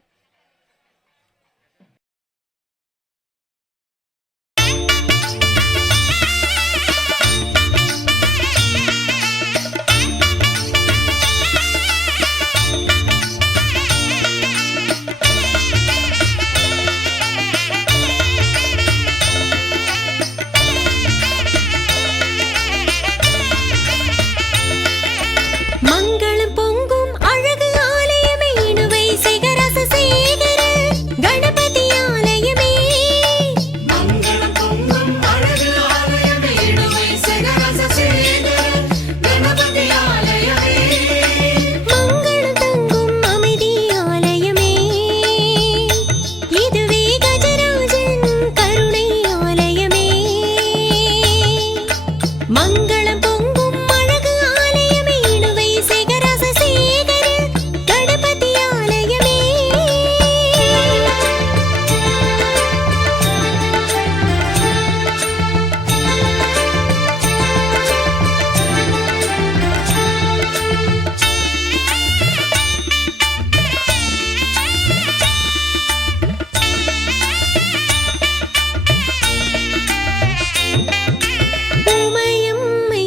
உமையம்மை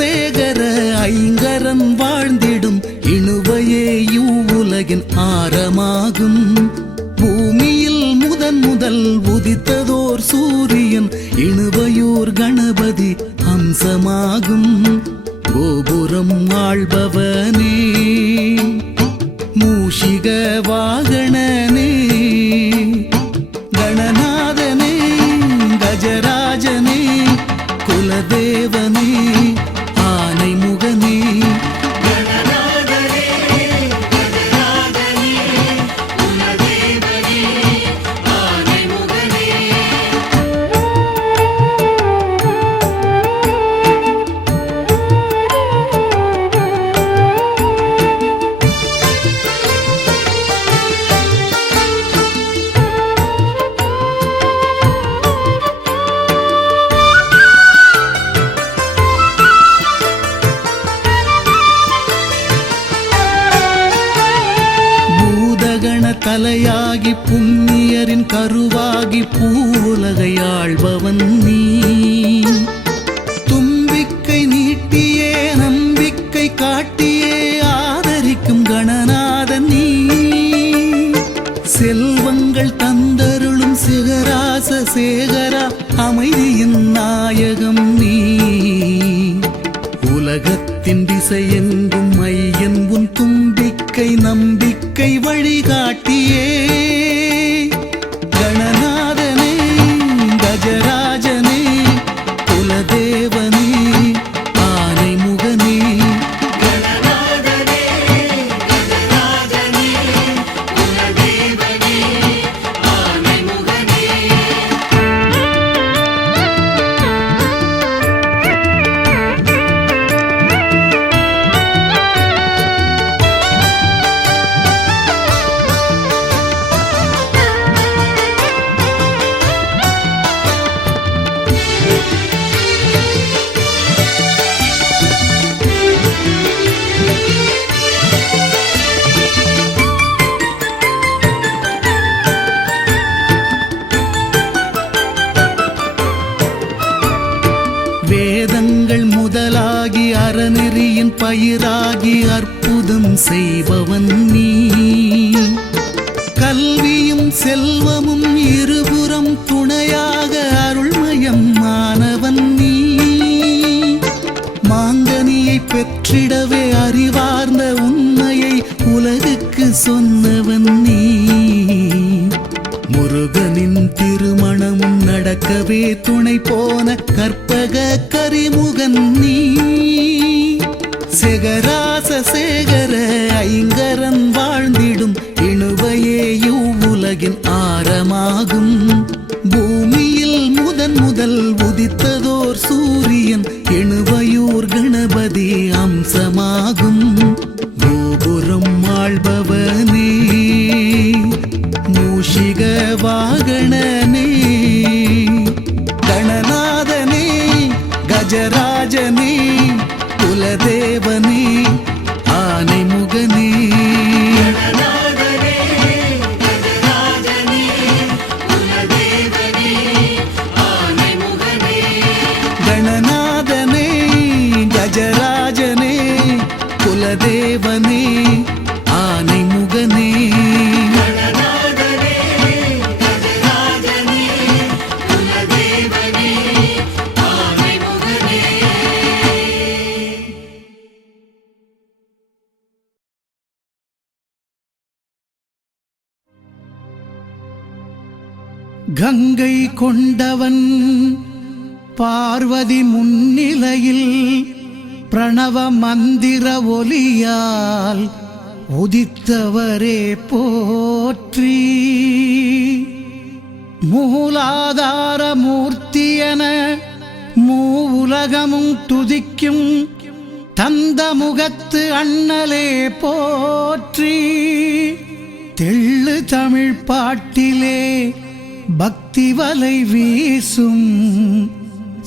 சேகர ஐங்கரன் வாழ்ந்திடும் இணுவையே இவ்வுலகின் ஆரமாகும். பூமியில் முதல் உதித்ததோர் சூரியன் இணுவையோர் கணபதி அம்சமாகும். கோபுரம் ஆள்பவனே மூஷிக வாகனனே கணநாதனே கஜராஜனே குலதேவனே ஆனை முகனே தலையாகி புண்ணியரின் கருவாகி பூவுலகை ஆள்பவன் நீ. தும்பிக்கை நீட்டியே நம்பிக்கை காட்டியே ஆதரிக்கும் கணநாதன் நீ. செல்வங்கள் தந்தருளும் சிகராச சேகரா அமைதியின் நாயகம் நீ. உலகத்தின் திசையெங்கும் மையன் உன் தும்பிக்கை நம்பிக்கை வழிகாட்டியே கணநாதனே கஜராஜனே குலதேவனே ஆனை முகனே வேதங்கள் முதலாகி அறநெறியின் பயிராகி அற்புதம் செய்பவன் நீ. கல்வியும் செல்வமும் இருபுறம் துணையாக அருள்மயம் மாணவன் நீ. மாங்கனியை பெற்றிடவே அறிவார்ந்த உண்மையை உலகுக்கு சொன்னவன் நீ. முருகனின் திருமணமும் நடக்கவே துணை போன கற்பக கரிமுகன் நீ. சேகராச சேகர ஐங்கரன் வாழ்ந்திடும் இணுவையே இவ்வுலகின் ஆரமாகும். பூமியில் முதல் உதித்ததோர் சூரியன் இணுவையூர் கணபதி அம்சமாகும். கோபுரம் ஆள்பவனே மூஷிக வாகனனே கணநாதனே கஜராஜனே குலதேவனே ஆனை முகனே கணநாதனே கஜராஜனே குலதேவனே ஆனை முகனே கங்கை கொண்டவன் பார்வதி முன்னிலையில் பிரணவ மந்திர ஒலியால் உதித்தவரே போற்றி. மூலாதார மூர்த்தியென மூவுலகமும் துதிக்கும் தந்த முகத்து அண்ணலே போற்றி. தெள்ளு தமிழ் பாட்டிலே பக்தி வலை வீசும்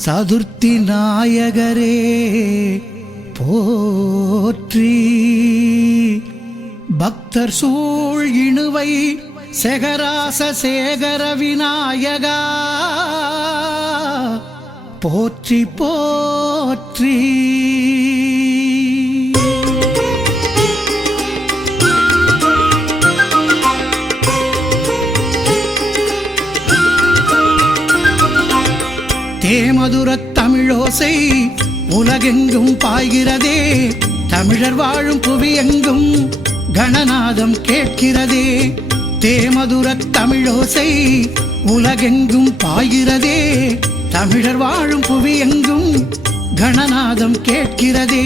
சதுர்த்தி நாயகரே போற்றி. பக்தர் சூழ் இணுவை சேகராச சேகர விநாயகா போற்றி போற்றி. தேமதுரத் தமிழோசை உலகெங்கும் பாய்கிறதே, தமிழர் வாழும் புவியெங்கும் கணநாதம் கேட்கிறதே. தேமதுரத் தமிழோசை உலகெங்கும் பாய்கிறதே, தமிழர் வாழும் புவியெங்கும் கணநாதம் கேட்கிறதே.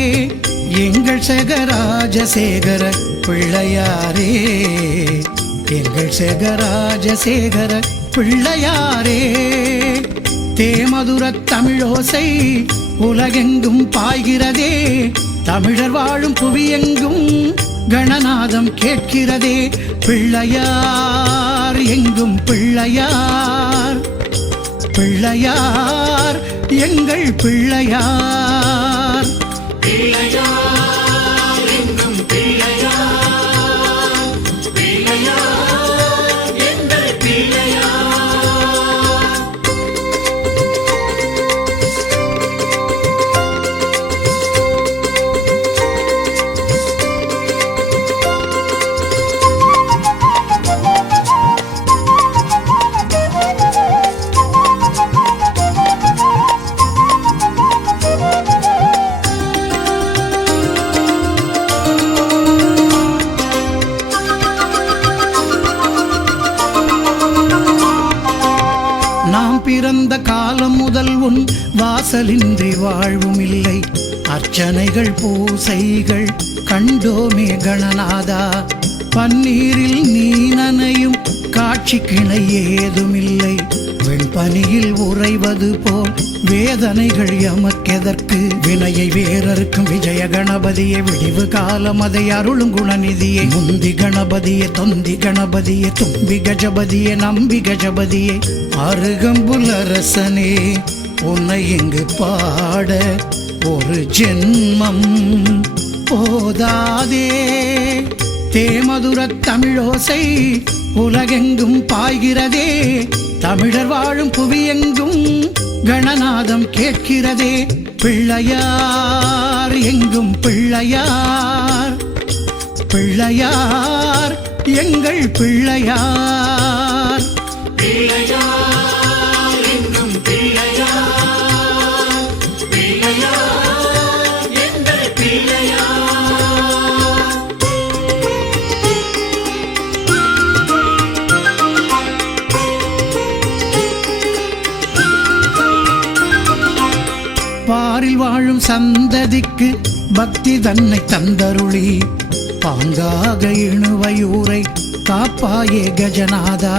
எங்கள் சேகராஜசேகர பிள்ளையாரே, எங்கள் சேகராஜசேகர பிள்ளையாரே. தேமதுரத் தமிழோசை உலகெங்கும் பாய்கிறதே, தமிழர் வாழும் புவியெங்கும் கணநாதம் கேட்கிறதே. பிள்ளையார் எங்கும் பிள்ளையார், பிள்ளையார் எங்கள் பிள்ளையார். பிள்ளையார் எங்கும் பிள்ளையார், பிள்ளையார் எங்கள் பிள்ளையார். நாம் பிறந்த காலம் முதல் உன் வாசலின்றி வாழ்வும் இல்லை, அர்ச்சனைகள் பூசைகள் கண்டோமே கணநாதா. பன்னீரில் நீ நனையும் காட்சி கிணை ஏதுமில்லை, வெண்பனியில் உறைவது போல் வேதனைகள் எமக்கெதற்கு. வினையை வேறறுக்கும் விஜய கணபதியே, விடிவு காலம் அதை அருளும் குணநிதியே. முந்தி கணபதியே, தொந்தி கணபதியே, தும்பி கஜபதியே, நம்பி கஜபதியே. அருகம்புல் அரசனே, உன்னை இங்கு பாட ஒரு ஜென்மம் போதாதே. தேமதுரத் தமிழோசை உலகெங்கும் பாய்கிறதே, தமிழர் வாழும் புவியெங்கும் கணநாதம் கேட்கிறதே. பிள்ளையார் எங்கும் பிள்ளையார், பிள்ளையார் எங்கள் பிள்ளையார். பிள்ளையார் எங்கும் பிள்ளையார், பிள்ளையார் எங்கள் பிள்ளையார். பாரில் வாழும் சந்ததிக்கு பக்தி தன்னை தந்தருளி, பாங்காக இணுவையூரை காப்பாயே கஜநாதா.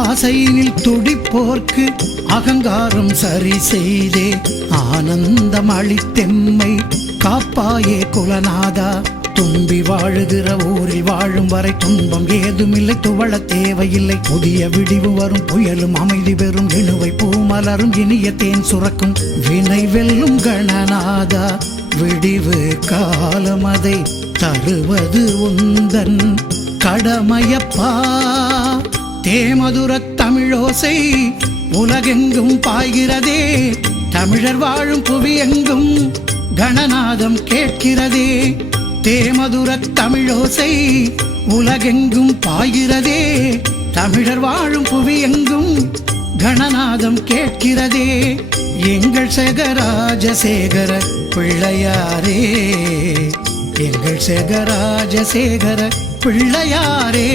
ஆசையினில் துடிப்போர்க்கு அகங்காரம் சரி செய்தே, ஆனந்தம் அளித்தெம்மை காப்பாயே குலநாதா. தும்பி வாழுகிற ஊரில் வாழும் வரை துன்பம் ஏதுமில்லை, துவள தேவையில்லை. புதிய விடிவு வரும், புயலும் அமைதி பெறும், இணுவை பூமலரும், இனிய தேன் சுரக்கும். வினை வெல்லும் கணநாதா, விடிவு காலம் அதை தருவது உந்தன் கடமையப்பா. தேமதுரத் தமிழோசை உலகெங்கும் பாய்கிறதே, தமிழர் வாழும் புவியெங்கும் கணநாதம் கேட்கிறதே. தேமதுரத் தமிழோசை உலகெங்கும் பாய்கிறதே, தமிழர் வாழும் புவியெங்கும் கணநாதம் கேட்கிறதே. எங்கள் சேகராஜசேகர பிள்ளையாரே, எங்கள் சேகராஜசேகர பிள்ளையாரே.